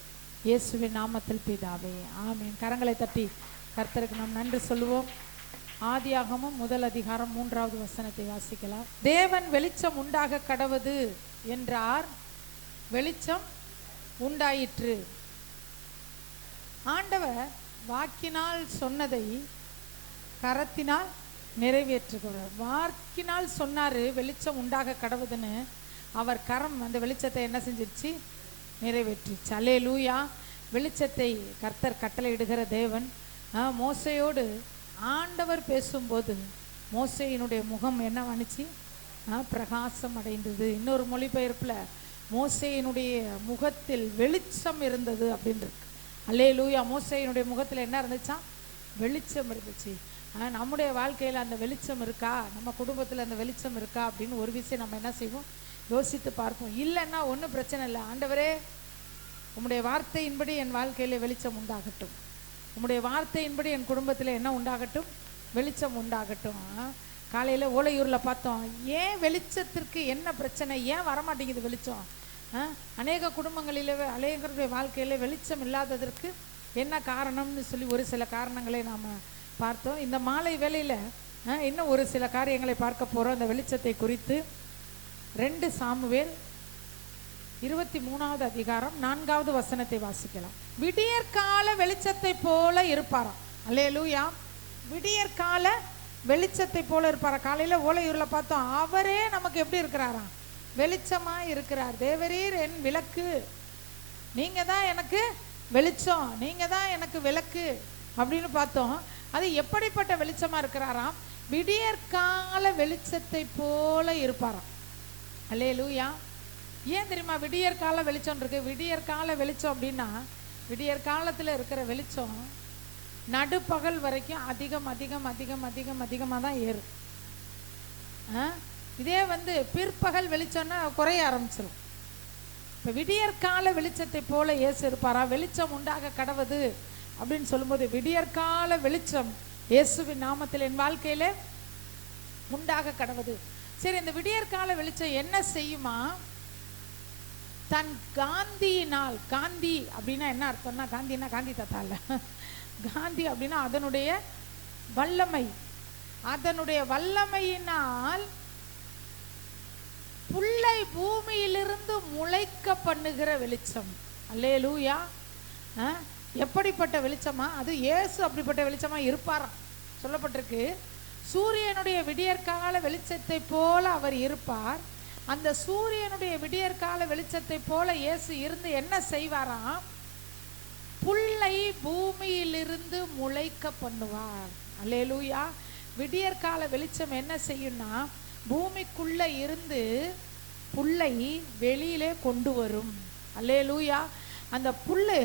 இயேசுவின் நாமத்தில் பிதாவே, ஆமென். கரங்களை தட்டி கர்த்தருக்கு நாம் நன்றி சொல்லுவோம். ஆதியாகமம் 1 அதிகாரம் 3வது வசனத்தை வாசிக்கலாம். தேவன் வெளிச்சம் உண்டாக கடவது என்றார், வெளிச்சம் உண்டாயிற்று. ஆண்டவர் வாக்கினால் சொன்னதை கரத்தினால் நிறைவேற்றுகிறார். வாக்கினால் சொன்னாரு வெளிச்சம் உண்டாக கடவுதுன்னு, அவர் கரம் அந்த வெளிச்சத்தை என்ன செஞ்சிருச்சு? நிறைவேற்றிச்சு. அல்லேலூயா. வெளிச்சத்தை கர்த்தர் கட்டளையிடுகிற தேவன். மோசையோடு ஆண்டவர் பேசும்போது மோசையினுடைய முகம் என்ன வந்துச்சு? பிரகாசம் அடைந்தது. இன்னொரு மொழிபெயர்ப்புல மோசையினுடைய முகத்தில் வெளிச்சம் இருந்தது அப்படின்னு இருக்கு. அல்லேலூயா. மோசையினுடைய முகத்தில் என்ன இருந்துச்சா? வெளிச்சம் இருந்துச்சு. நம்முடைய வாழ்க்கையில் அந்த வெளிச்சம் இருக்கா? நம்ம குடும்பத்தில் அந்த வெளிச்சம் இருக்கா அப்படின்னு ஒரு விஷயம் நம்ம என்ன செய்வோம்? யோசித்து பார்ப்போம். இல்லைன்னா ஒன்றும் பிரச்சனை இல்லை. ஆண்டவரே, உம்முடைய வார்த்தையின்படி என் வாழ்க்கையில வெளிச்சம் உண்டாகட்டும். உம்முடைய வார்த்தையின்படி என் குடும்பத்தில் என்ன உண்டாகட்டும்? வெளிச்சம் உண்டாகட்டும். காலையில் ஓலையூரில் பார்த்தோம். ஏன் வெளிச்சத்திற்கு என்ன பிரச்சனை? ஏன் வரமாட்டேங்குது வெளிச்சம்? அநேக குடும்பங்களிலே அநேகருடைய வாழ்க்கையில் வெளிச்சம் இல்லாததற்கு என்ன காரணம்னு சொல்லி ஒரு சில காரணங்களை நாம் பார்த்தோம். இந்த மாலை வேளையில் இன்னும் ஒரு சில காரியங்களை பார்க்க போகிறோம். அந்த வெளிச்சத்தை குறித்து 2 சாமுவேல் 23வது அதிகாரம் 4வது வசனத்தை வாசிக்கலாம். விடியற்கால வெளிச்சத்தை போல இருப்பாராம். அல்லேலூயா. விடியற்கால வெளிச்சத்தை போல இருப்பாரா. காலையில ஓலையூர்ல பார்த்தோம். அவரே நமக்கு எப்படி இருக்கிறாராம்? வெளிச்சமா இருக்கிறார். தேவரீர் என் விளக்கு, நீங்க தான் எனக்கு வெளிச்சம், நீங்க தான் எனக்கு விளக்கு அப்படின்னு பார்த்தோம். அது எப்படிப்பட்ட வெளிச்சமா இருக்கிறாராம்? விடியற்கால வெளிச்சத்தை போல இருப்பாராம். அல்லேலூயா. ஏன் தெரியுமா விடியற்கால வெளிச்சம் இருக்கு? விடியற்கால வெளிச்சம் அப்படின்னா, விடியற் காலத்தில் இருக்கிற வெளிச்சம் நடுப்பகல் வரைக்கும் அதிகம் அதிகம் அதிகம் அதிகம் அதிகமாக தான் ஏறும். இதே பிற்பகல் வெளிச்சம்னா குறைய ஆரம்பிச்சிடும். இப்போ விடியற்கால வெளிச்சத்தை போல இயேசு இருப்பாரா? வெளிச்சம் உண்டாக கடவுது அப்படின்னு சொல்லும்போது விடியற்கால வெளிச்சம் இயேசுவின் நாமத்தில் என் வாழ்க்கையில உண்டாக கடவுது. சரி, இந்த விடியற்கால வெளிச்சம் என்ன செய்யுமா? தன் காந்தியினால், காந்தி அப்படின்னா என்ன அர்த்தம்னா, காந்தினா காந்தி தாத்தா இல்ல, காந்தி அப்படின்னா அதனுடைய வல்லமை, அதனுடைய வல்லமையினால் புல்லை பூமியிலிருந்து முளைக்க பண்ணுகிற வெளிச்சம். அல்லேலூயா. எப்படிப்பட்ட வெளிச்சமா? அது இயேசு அப்படிப்பட்ட வெளிச்சமா இருப்பாராம். சொல்லப்பட்டிருக்கு, சூரியனுடைய விடியற்கால வெளிச்சத்தை போல அவர் இருப்பார். அந்த சூரியனுடைய விடியற்கால வெளிச்சத்தை போல இயேசு இருந்து என்ன செய்வாராம்? புல்லை பூமியிலிருந்து முளைக்க பண்ணுவார். அல்லேலூயா. விடியற்கால வெளிச்சம் என்ன செய்யும்னா, பூமிக்குள்ள இருந்து புல்லை வெளியிலே கொண்டு வரும். அல்லேலூயா. அந்த புல்லு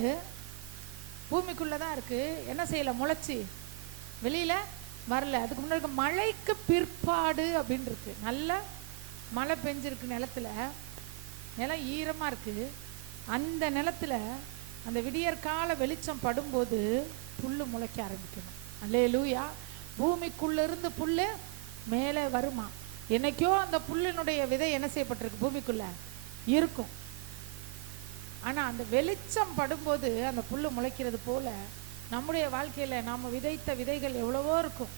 பூமிக்குள்ளதான் இருக்கு, என்ன செய்யல? முளைச்சி வெளியில வரல. அதுக்கு முன்னாடி மழைக்கு பிற்பாடு அப்படின்னு இருக்கு. நல்ல மழை பெஞ்சிருக்கு, நிலத்துல நிலம் ஈரமா இருக்கு. அந்த நிலத்துல அந்த விடியற்கால வெளிச்சம் படும்போது புல்லு முளைக்க ஆரம்பிக்கணும். அல்லேலூயா. பூமிக்குள்ள இருந்து புல்லு மேலே வருமா? என்னைக்கோ அந்த புல்லினுடைய விதை என்ன செய்யப்பட்டிருக்கு? பூமிக்குள்ள இருக்கும். ஆனா அந்த வெளிச்சம் படும்போது அந்த புல்லு முளைக்கிறது போல நம்முடைய வாழ்க்கையில நாம விதைத்த விதைகள் எவ்வளவோ இருக்கும்.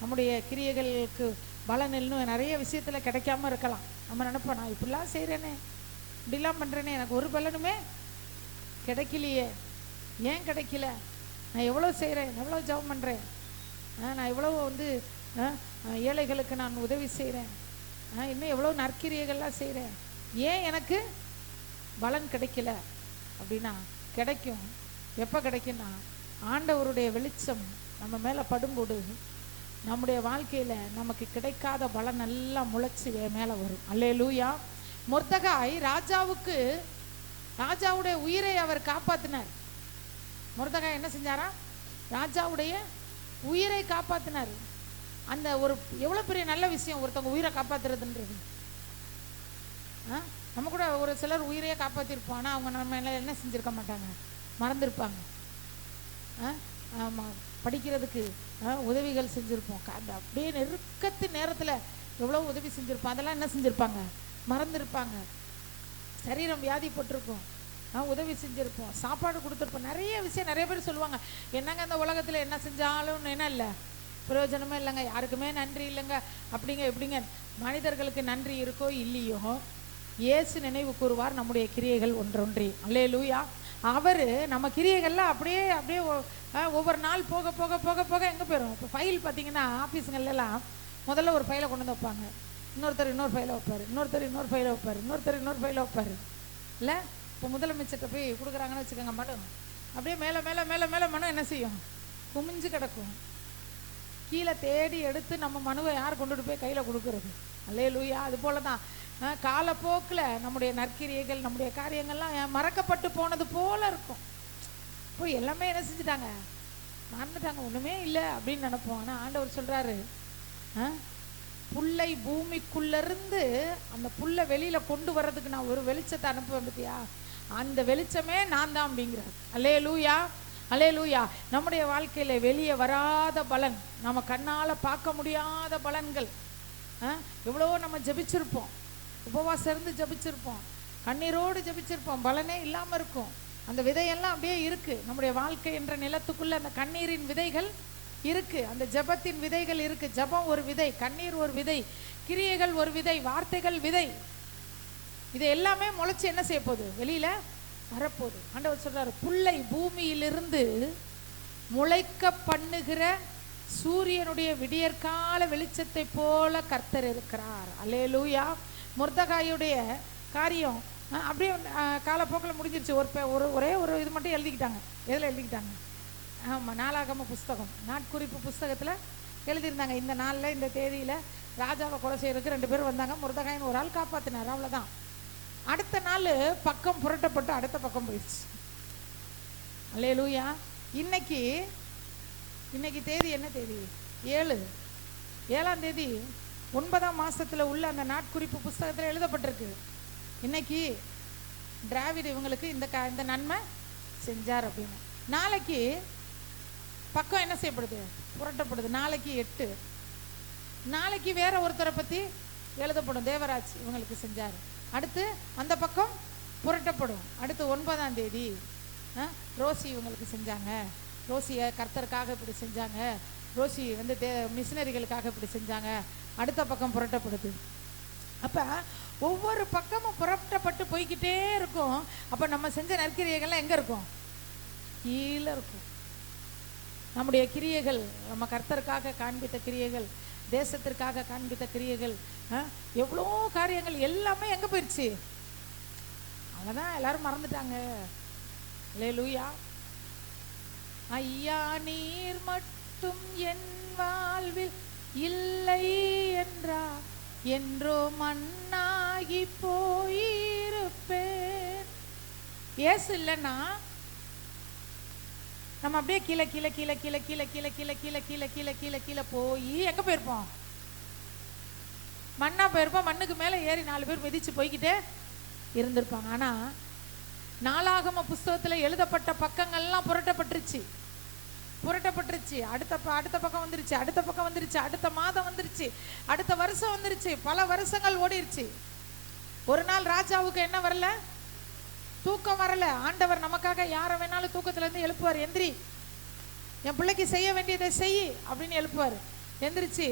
நம்முடைய கிரியைகளுக்கு பலன் இன்னும் நிறைய விஷயத்துல கிடைக்காம இருக்கலாம். நம்ம நினைப்போம், நான் இப்படிலாம் செய்யறேனே, இப்படிலாம் பண்ணுறேனே, எனக்கு ஒரு பலனுமே கிடைக்கலையே, ஏன் கிடைக்கல? நான் எவ்வளோ செய்கிறேன், எவ்வளோ ஜெபம் பண்ணுறேன், நான் எவ்வளோ வந்து ஏழைகளுக்கு நான் உதவி செய்கிறேன், இன்னும் எவ்வளோ நற்கிரியைகள்லாம் செய்கிறேன், ஏன் எனக்கு பலன் கிடைக்கல? அப்படின்னா கிடைக்கும். எப்போ கிடைக்குன்னா, ஆண்டவருடைய வெளிச்சம் நம்ம மேலே படும்போது நம்முடைய வாழ்க்கையில் நமக்கு கிடைக்காத பலன் எல்லாம் முளைச்சி மேலே வரும். அல்லேலூயா. மொர்தெகாய் ராஜாவுடைய உயிரை அவர் காப்பாற்றினார். மொர்தெகாய் என்ன செஞ்சாரா? ராஜாவுடைய உயிரை காப்பாற்றினார். அந்த ஒரு எவ்வளோ பெரிய நல்ல விஷயம் ஒருத்தவங்க உயிரை காப்பாற்றுறதுன்றது. நம்ம கூட ஒரு சிலர் உயிரையே காப்பாற்றிருப்போம், ஆனால் அவங்க நம்ம என்ன செஞ்சுருக்க மாட்டாங்க, மறந்துருப்பாங்க. ஆமாம், படிக்கிறதுக்கு உதவிகள் செஞ்சுருப்போம், அந்த அப்படியே நெருக்கத்து நேரத்தில் எவ்வளோ உதவி செஞ்சுருப்போம், அதெல்லாம் என்ன செஞ்சுருப்பாங்க, மறந்துருப்பாங்க. சரீரம் வியாதிப்பட்டிருக்கும், உதவி செஞ்சுருப்போம், சாப்பாடு கொடுத்துருப்போம், நிறைய விஷயம். நிறைய பேர் சொல்லுவாங்க, என்னங்க அந்த உலகத்தில் என்ன செஞ்சாலும் என்ன இல்லை, பிரயோஜனமே இல்லைங்க, யாருக்குமே நன்றி இல்லைங்க, அப்படிங்க எப்படிங்க. மனிதர்களுக்கு நன்றி இருக்கோ இல்லையோ, இயேசு நினைவு கூறுவார் நம்முடைய கிரியைகள் ஒன்றொன்றி. அல்லேலூயா. அவர் நம்ம கிரியைகள்லாம் அப்படியே அப்படியே ஒவ்வொரு நாள் போக போக போக போக எங்கே போயிடும். இப்போ ஃபைல் பார்த்தீங்கன்னா ஆஃபீஸுங்கள்லாம் முதல்ல ஒரு ஃபைலை கொண்டு வந்து வைப்பாங்க, இன்னொருத்தர் இன்னொரு ஃபைலை வைப்பார், இன்னொருத்தர் இன்னொரு ஃபைலை வைப்பார், இன்னொருத்தர் இன்னொரு ஃபைலை வைப்பார். இல்லை, இப்போ முதலமைச்சர்கிட்ட போய் கொடுக்குறாங்கன்னு வச்சுக்கோங்க, மனு அப்படியே மேலே மேலே மேலே மேலே மனு என்ன செய்யும், குமிஞ்சு கிடக்கும். கீழே தேடி எடுத்து நம்ம மனுவை யார் கொண்டுட்டு போய் கையில் கொடுக்குறது? அல்லேலூயா. அது போல தான் காலப்போக்கில் நம்முடைய நற்கிரியைகள், நம்முடைய காரியங்கள்லாம் மறக்கப்பட்டு போனது போல இருக்கும். இப்போ எல்லாமே என்ன செஞ்சுட்டாங்க, மறந்துட்டாங்க, ஒன்றுமே இல்லை அப்படின்னு நினைப்போம். ஆனால் ஆண்டவர் சொல்கிறாரு, புல்லை பூமிக்குள்ளேருந்து அந்த புல்லை வெளியில் கொண்டு வர்றதுக்கு நான் ஒரு வெளிச்சத்தை அனுப்புவேன் பார்த்தியா, அந்த வெளிச்சமே நான் தான் அப்படிங்கிறார். அல்லேலூயா, அல்லேலூயா. நம்முடைய வாழ்க்கையில் வெளியே வராத பலன், நம்ம கண்ணால் பார்க்க முடியாத பலன்கள், எவ்வளோ நம்ம ஜெபிச்சிருப்போம், உபவாசம் இருந்து ஜெபிச்சிருப்போம், கண்ணீரோடு ஜெபிச்சிருப்போம், பலனே இல்லாமல் இருக்கும். அந்த விதையெல்லாம் அப்படியே இருக்குது நம்முடைய வாழ்க்கை என்ற நிலத்துக்குள்ளே. அந்த கண்ணீரின் விதைகள் இருக்குது, அந்த ஜெபத்தின் விதைகள் இருக்குது. ஜெபம் ஒரு விதை, கண்ணீர் ஒரு விதை, கிரியைகள் ஒரு விதை, வார்த்தைகள் விதை. இது எல்லாமே முளைச்சி என்ன செய்ய போகுது, வெளியில் வரப்போகுது. ஆண்டவர் சொல்கிறார், புல்லை பூமியிலிருந்து முளைக்க பண்ணுகிற சூரியனுடைய விடியற்கால வெளிச்சத்தை போல கர்த்தர் இருக்கிறார். அல்லேலூயா. மொர்தெகாயுடைய காரியம் அப்படியே காலப்போக்கில் முடிஞ்சிருச்சு. ஒரே ஒரு இது மட்டும் எழுதிக்கிட்டாங்க. எதில் எழுதிக்கிட்டாங்க? ஆமாம், நாளாகம புஸ்தகம், நாட்குறிப்பு புஸ்தகத்தில் எழுதியிருந்தாங்க. இந்த நாளில் இந்த தேதியில் ராஜாவை கொலை செய்யறதுக்கு 2 பேர் வந்தாங்க, மொர்தெகாயின் ஒரு ஆள் காப்பாற்றினார், அவ்வளோதான். அடுத்த நாள் பக்கம் புரட்டப்பட்டு அடுத்த பக்கம் போயிடுச்சு. அல்லேலூயா. இன்னைக்கு தேதி என்ன தேதி? 7ஆம் தேதி 9ஆம் மாதத்தில் உள்ள அந்த நாட்குறிப்பு புஸ்தகத்தில் எழுதப்பட்டிருக்கு. இன்னைக்கு டிராவிட் இவங்களுக்கு இந்த நன்மை செஞ்சார் அப்படின்னு. நாளைக்கு பக்கம் என்ன செய்யப்படுது, புரட்டப்படுது. நாளைக்கு 8, நாளைக்கு வேற ஒருத்தரை பற்றி எழுதப்படும், தேவராஜ் இவங்களுக்கு செஞ்சார். அடுத்து அந்த பக்கம் புரட்டப்படும். அடுத்து 9ஆம் தேதி ரோசி இவங்களுக்கு செஞ்சாங்க, ரோசியை கர்த்தருக்காக இப்படி செஞ்சாங்க, ரோசி வந்து மிஷினரிகளுக்காக இப்படி செஞ்சாங்க, அடுத்த பக்கம் புரட்டப்படுது. அப்போ ஒவ்வொரு பக்கமும் புரட்டப்பட்டு போய்கிட்டே இருக்கும். அப்போ நம்ம செஞ்ச நற்கிரியைகள்லாம் எங்கே இருக்கும்? கீழே இருக்கும். நம்முடைய கிரியைகள், நம்ம கர்த்தருக்காக காண்பித்த கிரியைகள், தேசத்திற்காக காண்பித்த கிரியைகள், எவ்வளோ காரியங்கள் எல்லாமே எங்கே போயிடுச்சு? அவ்வளோதான், எல்லாரும் மறந்துட்டாங்க. அல்லேலூயா. ஐயா நீர் மட்டும் என் வாழ்வில் இல்லை என்றார், என்றோ மண்ணாகி போயிருப்பேன். ஏசு இல்லைன்னா நம்ம அப்படியே கீழே கீழே கீழே கீழே கீழே கீழே கீழே கீழே கீழே கீழே கீழே கீழே போய் எங்கே போயிருப்போம்? மண்ணா போயிருப்போம். மண்ணுக்கு மேலே ஏறி 4 பேர் மிதிச்சு போய்கிட்டே இருந்திருப்பாங்க. ஆனால் நாளாகம புஸ்தகத்தில் எழுதப்பட்ட பக்கங்கள்லாம் புரட்டப்பட்டுருச்சு. அடுத்த பக்கம் வந்துருச்சு, அடுத்த பக்கம் வந்துருச்சு, அடுத்த மாதம் வந்துருச்சு, அடுத்த வருஷம் வந்துருச்சு, பல வருஷங்கள் ஓடிருச்சு. ஒரு நாள் ராஜாவுக்கு என்ன வரல? தூக்கம் வரல. ஆண்டவர் நமக்காக யாரை வேணாலும் தூக்கத்திலேருந்து எழுப்புவார். எந்திரி, என் பிள்ளைக்கு செய்ய வேண்டியதை செய் அப்படின்னு எழுப்புவார். எந்திரிச்சு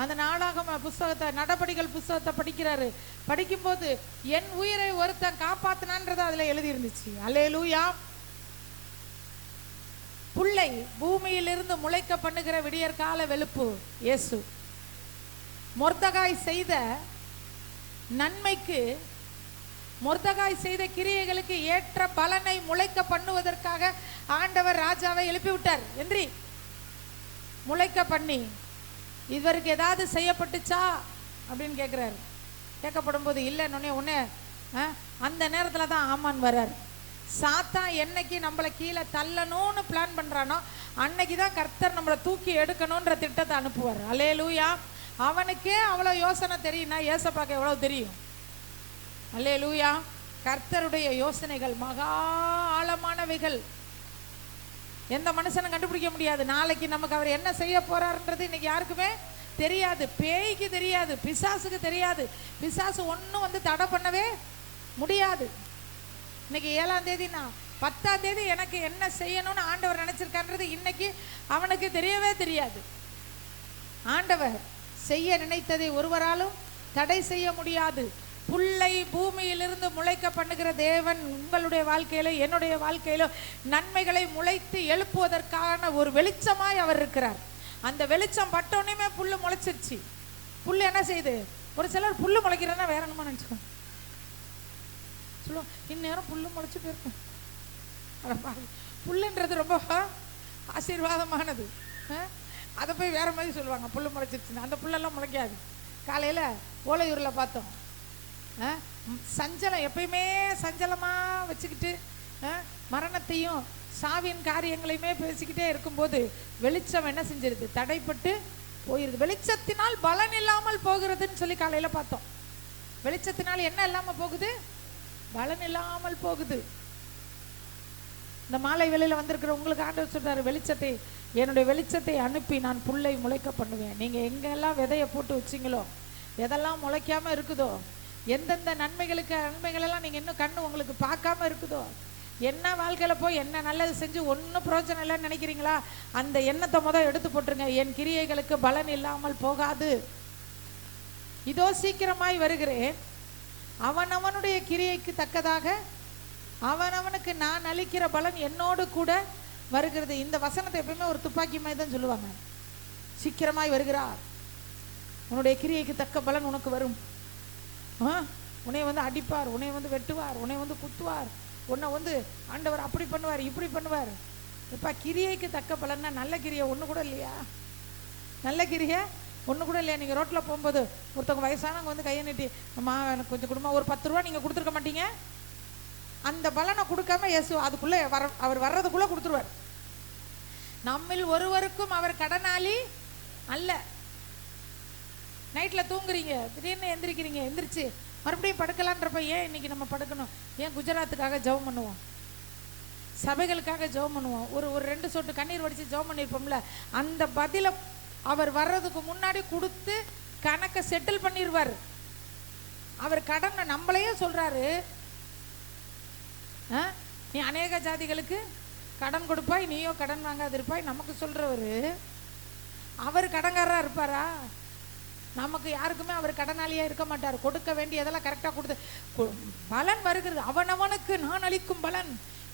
அந்த நாளாகம புஸ்தகத்தை, நடபடிகள் புஸ்தகத்தை படிக்கிறாரு. படிக்கும்போது என் உயிரை ஒருத்தன் காப்பாத்தினான்றது அதுல எழுதி இருந்துச்சு. அல்லேலூயா. புல்லை பூமியிலிருந்து முளைக்க பண்ணுகிற விடியற்கால வெளுப்பு இயேசு. மொர்தகாய் செய்த நன்மைக்கு, மொர்தகாய் செய்த கிரியைகளுக்கு ஏற்ற பலனை முளைக்க பண்ணுவதற்காக ஆண்டவர் ராஜாவை எழுப்பி விட்டார். என்றி முளைக்க பண்ணி இவருக்கு ஏதாவது செய்யப்பட்டுச்சா அப்படின்னு கேட்குறாரு. கேட்கப்படும் போது இல்லைன்னு உடனே அந்த நேரத்தில் தான் ஆமான் வர்றார். சாத்தான் என்னைக்கு நம்மளை கீழே தள்ளணும்னு பிளான் பண்ணுறானோ அன்னைக்கு தான் கர்த்தர் நம்மளை தூக்கி எடுக்கணுன்ற திட்டத்தை அனுப்புவார். அல்லேலூயா. அவனுக்கே அவ்வளோ யோசனை தெரியும்னா ஏசப்பாக்கு எவ்வளோ தெரியும். அல்லேலூயா. கர்த்தருடைய யோசனைகள் மகா ஆழமானவைகள். எந்த மனுஷனும் கண்டுபிடிக்க முடியாது. நாளைக்கு நமக்கு அவர் என்ன செய்ய போறாருன்றது இன்னைக்கு யாருக்குமே தெரியாது. பேய்க்கு தெரியாது, பிசாசுக்கு தெரியாது. பிசாசு ஒன்றும் வந்து தடை பண்ணவே முடியாது. இன்னைக்கு 7ஆம் தேதினா 10ஆம் தேதி எனக்கு என்ன செய்யணும்னு ஆண்டவர் நினைச்சிருக்கான்றது இன்னைக்கு அவனுக்கு தெரியவே தெரியாது. ஆண்டவர் செய்ய நினைத்ததை ஒருவராலும் தடை செய்ய முடியாது. புல்லை பூமியிலிருந்து முளைக்க பண்ணுகிற தேவன் உங்களுடைய வாழ்க்கையில, என்னுடைய வாழ்க்கையில நன்மைகளை முளைத்து எழுப்புவதற்கான ஒரு வெளிச்சமாய் அவர் இருக்கிறார். அந்த வெளிச்சம் பட்டோன்னுமே புல்லு முளைச்சிருச்சு. புல்லு என்ன செய்யுது? ஒரு சிலர் புல்லு முளைக்கிறேன்னா வேற என்னமா நினைச்சுக்கோங்க. சொல்லுவோம் இந்நேரம் புல்லு முளைச்சு போயிருக்கும். புல்லுன்றது ரொம்ப ஆசீர்வாதமானது. அதை போய் வேற மாதிரி சொல்லுவாங்க புல்லு முளைச்சிருச்சுன்னு. அந்த புல்லெல்லாம் முளைக்காது. காலையில ஓலையூரில் பார்த்தோம். சஞ்சலம் எப்பயுமே சஞ்சலமா வச்சுக்கிட்டு மரணத்தையும் சாவின் காரியங்களையுமே பேசிக்கிட்டே இருக்கும்போது வெளிச்சம் என்ன செஞ்சிருது? தடைப்பட்டு போயிருது. வெளிச்சத்தினால் பலன் இல்லாமல் போகிறதுன்னு சொல்லி காலையில பார்த்தோம். வெளிச்சத்தினால் என்ன இல்லாம போகுது? பலன் இல்லாமல் போகுது. இந்த மாலை வேளையில வந்திருக்கிற உங்களுக்கு ஆண்டவர் சொல்றாரு, வெளிச்சத்தை, என்னுடைய வெளிச்சத்தை அனுப்பி நான் புல்லை முளைக்க பண்ணுவேன். நீங்க எங்கெல்லாம் விதைய போட்டு வச்சிங்களோ, எதெல்லாம் முளைக்காம இருக்குதோ, எந்தெந்த நன்மைகள் எல்லாம் நீங்க இன்னும் கண்ணு உங்களுக்கு பார்க்காம இருக்குதோ, என்ன வாழ்க்கையில போய் என்ன நல்லது செஞ்சு ஒன்றும் பிரயோஜனம் இல்லைன்னு நினைக்கிறீங்களா, அந்த எண்ணத்தை எடுத்து போட்டுருங்க. என் கிரியைகளுக்கு பலன் இல்லாமல் போகாது. இதோ சீக்கிரமாய் வருகிறேன், அவனவனுடைய கிரியைக்கு தக்கதாக அவனவனுக்கு நான் அளிக்கிற பலன் என்னோடு கூட வருகிறது. இந்த வசனத்தை எப்பயுமே ஒரு துப்பாக்கி மாதிரி தான் சொல்லுவாங்க. சீக்கிரமாய் வருகிறார், உன்னுடைய கிரியைக்கு தக்க பலன் உனக்கு வரும். உன்னை வந்து அடிப்பார், உன்னை வந்து வெட்டுவார், உன்னை வந்து குத்துவார், உன்னை வந்து ஆண்டவர் அப்படி பண்ணுவார் இப்படி பண்ணுவார். இப்போ கிரியைக்கு தக்க பலன்னா நல்ல கிரியை ஒன்று கூட இல்லையா? நல்ல கிரியை ஒன்று கூட இல்லையா? நீங்கள் ரோட்டில் போகும்போது ஒருத்தவங்க வயசானவங்க வந்து கையை நீட்டி, அம்மா எனக்கு கொஞ்சம் குடும்பம், ஒரு 10 ரூபா நீங்கள் கொடுத்துருக்க மாட்டீங்க. அந்த பலனை கொடுக்காம இயேசு அதுக்குள்ளே அவர் வர்றதுக்குள்ளே கொடுத்துருவார். நம்மில் ஒருவருக்கும் அவர் கடனாளி அல்ல. நைட்டில் தூங்குறீங்க, திடீர்னு எந்திரிக்கிறீங்க, எந்திரிச்சு மறுபடியும் படுக்கலான்றப்ப ஏன் இன்னைக்கு நம்ம படுக்கணும்? ஏன் குஜராத்துக்காக ஜெபம் பண்ணுவோம், சபைகளுக்காக ஜெபம் பண்ணுவோம், ஒரு 2 சொட்டு கண்ணீர் வடித்து ஜெபம் பண்ணியிருப்போம்ல. அந்த பதிலை அவர் வர்றதுக்கு முன்னாடி கொடுத்து கணக்கை செட்டில் பண்ணிடுவார். அவர் கடனை நம்மளையே சொல்றாரு, நீ அநேக ஜாதிகளுக்கு கடன் கொடுப்பாய், நீயோ கடன் வாங்காதிருப்பாய். நமக்கு சொல்றவரு அவர் கடன்காரராக இருப்பாரா? நமக்கு யாருக்குமே அவர் கடனாளியா இருக்க மாட்டார். கொடுக்க வேண்டியதெல்லாம் கரெக்டாக கொடுத்து பலன் வருகிறது. அவனவனுக்கு நான் அளிக்கும் பலன்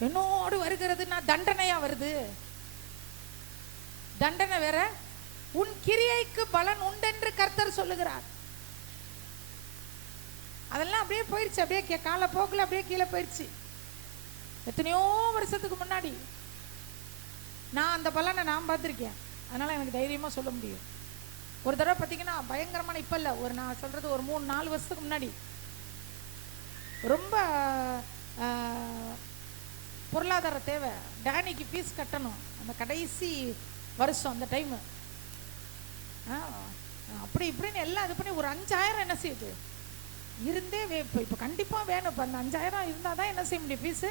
என்னோடு வருகிறதுன்னா தண்டனையா வருது. தண்டனை வேற, உன் கிரியைக்கு பலன் உண்டென்று கர்த்தர் சொல்லுகிறார். அதெல்லாம் அப்படியே போயிடுச்சு, அப்படியே காலப்போக்கில் அப்படியே கீழே போயிடுச்சு. எத்தனையோ வருஷத்துக்கு முன்னாடி நான் அந்த பலனை நான் பார்த்துருக்கேன். அதனால எனக்கு தைரியமா சொல்ல முடியும். ஒரு தடவை பார்த்தீங்கன்னா பயங்கரமான, இப்போ இல்லை, நான் சொல்றது ஒரு 3-4 வருஷத்துக்கு முன்னாடி ரொம்ப பொருளாதார தேவை. டேனிக்கு ஃபீஸ் கட்டணும், அந்த கடைசி வருஷம் அந்த டைமு. அப்படி இப்படின்னு எல்லாம் இது பண்ணி ஒரு 5000 என்ன செய்யுது இருந்தே இப்போ கண்டிப்பாக வேணும். இப்போ அந்த 5000 இருந்தால் தான் என்ன செய்ய முடியும், ஃபீஸு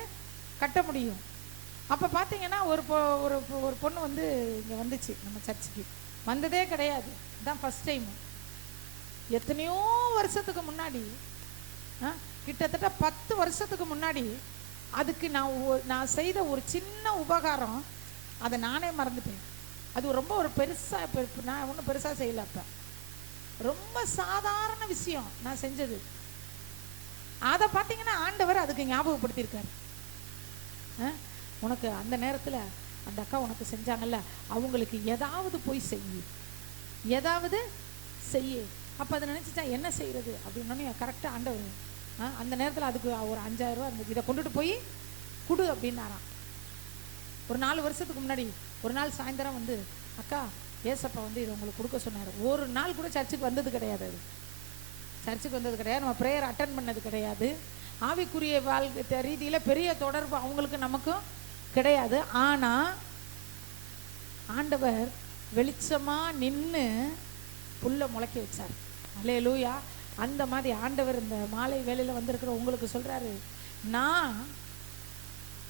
கட்ட முடியும். அப்போ பார்த்தீங்கன்னா ஒரு பொண்ணு வந்து இங்கே வந்துச்சு, நம்ம சர்ச்சுக்கு வந்ததே கிடையாது, இதுதான் ஃபர்ஸ்ட் டைம். எத்தனையோ வருஷத்துக்கு முன்னாடி, கிட்டத்தட்ட 10 வருஷத்துக்கு முன்னாடி, அதுக்கு நான் செய்த ஒரு சின்ன உபகாரம், அதை நானே மறந்துட்டேன். அது ரொம்ப ஒரு பெருசாக, நான் ஒன்றும் பெருசாக செய்யலை. அப்போ ரொம்ப சாதாரண விஷயம் நான் செஞ்சது. அதை பார்த்தீங்கன்னா ஆண்டவர் அதுக்கு ஞாபகப்படுத்தியிருக்காரு. உனக்கு அந்த நேரத்தில் அந்த அக்கா உனக்கு செஞ்சாங்கல்ல, அவங்களுக்கு ஏதாவது போய் செய்யு, ஏதாவது செய்யு. அப்போ அதை நினச்சிட்டா என்ன செய்யறது அப்படின்னோடனே கரெக்டாக ஆண்டவர் அந்த நேரத்தில் அதுக்கு ஒரு 5000 ரூபா இருந்தது, இதை கொண்டுட்டு போய் கொடு அப்படின்னாராம். ஒரு 4 வருஷத்துக்கு முன்னாடி ஒரு நாள் சாயந்தரம் வந்து, அக்கா ஏசப்பா வந்து இதை உங்களுக்கு கொடுக்க சொன்னார். ஒரு நாள் கூட சர்ச்சுக்கு வந்தது கிடையாது. அது சர்ச்சுக்கு வந்தது கிடையாது, நம்ம ப்ரேயர் அட்டன் பண்ணது கிடையாது. ஆவிக்குரிய வாழ்க்கை ரீதியில் பெரிய தொடர்பு அவங்களுக்கு நமக்கும் கிடையாது. ஆனால் ஆண்டவர் வெளிச்சமாக நின்று புல்ல முளைக்க வச்சார். அல்லேலூயா. அந்த மாதிரி ஆண்டவர் இந்த மாலை வேளையில் வந்திருக்கிற உங்களுக்கு சொல்கிறாரு, நான்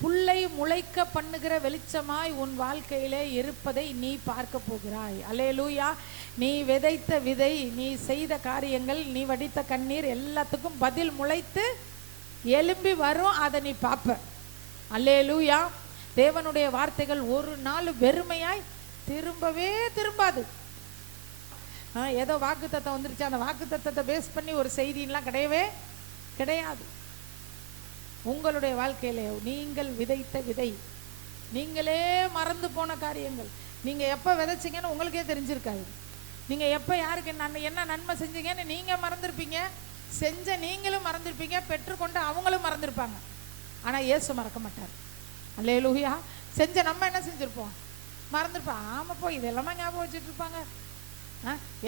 புல்லை முளைக்க பண்ணுகிற வெளிச்சமாய் உன் வாழ்க்கையிலே இருப்பதை நீ பார்க்க போகிறாய். அல்லேலூயா. நீ விதைத்த விதை, நீ செய்த காரியங்கள், நீ வடித்த கண்ணீர் எல்லாத்துக்கும் பதில் முளைத்து எழும்பி வரும். அதை நீ பார்ப்ப. அல்லேலூயா. தேவனுடைய வார்த்தைகள் ஒரு நாள் வெறுமையாய் திரும்பவே திரும்பாது. ஏதோ வாக்கு தத்தம் வந்துருச்சு, அந்த வாக்கு தத்தத்தை பேஸ் பண்ணி ஒரு செய்தின்லாம் கிடையவே கிடையாது. உங்களுடைய வாழ்க்கையில நீங்கள் விதைத்த விதை, நீங்களே மறந்து போன காரியங்கள், நீங்க எப்ப விதைச்சிங்கன்னு உங்களுக்கே தெரிஞ்சிருக்காது. நீங்க எப்ப யாருக்கு என்ன நன்மை செஞ்சீங்கன்னு நீங்க மறந்துருப்பீங்க, செஞ்ச நீங்களும் மறந்துருப்பீங்க, பெற்றுக்கொண்டு அவங்களும் மறந்துருப்பாங்க. ஆனா இயேசு மறக்க மாட்டார். அல்லேலூயா. செஞ்ச நம்ம என்ன செஞ்சிருப்போம்? மறந்துருப்போம். ஆமா போய் இதெல்லாமா ஞாபகம் வச்சுட்டு இருப்பாங்க,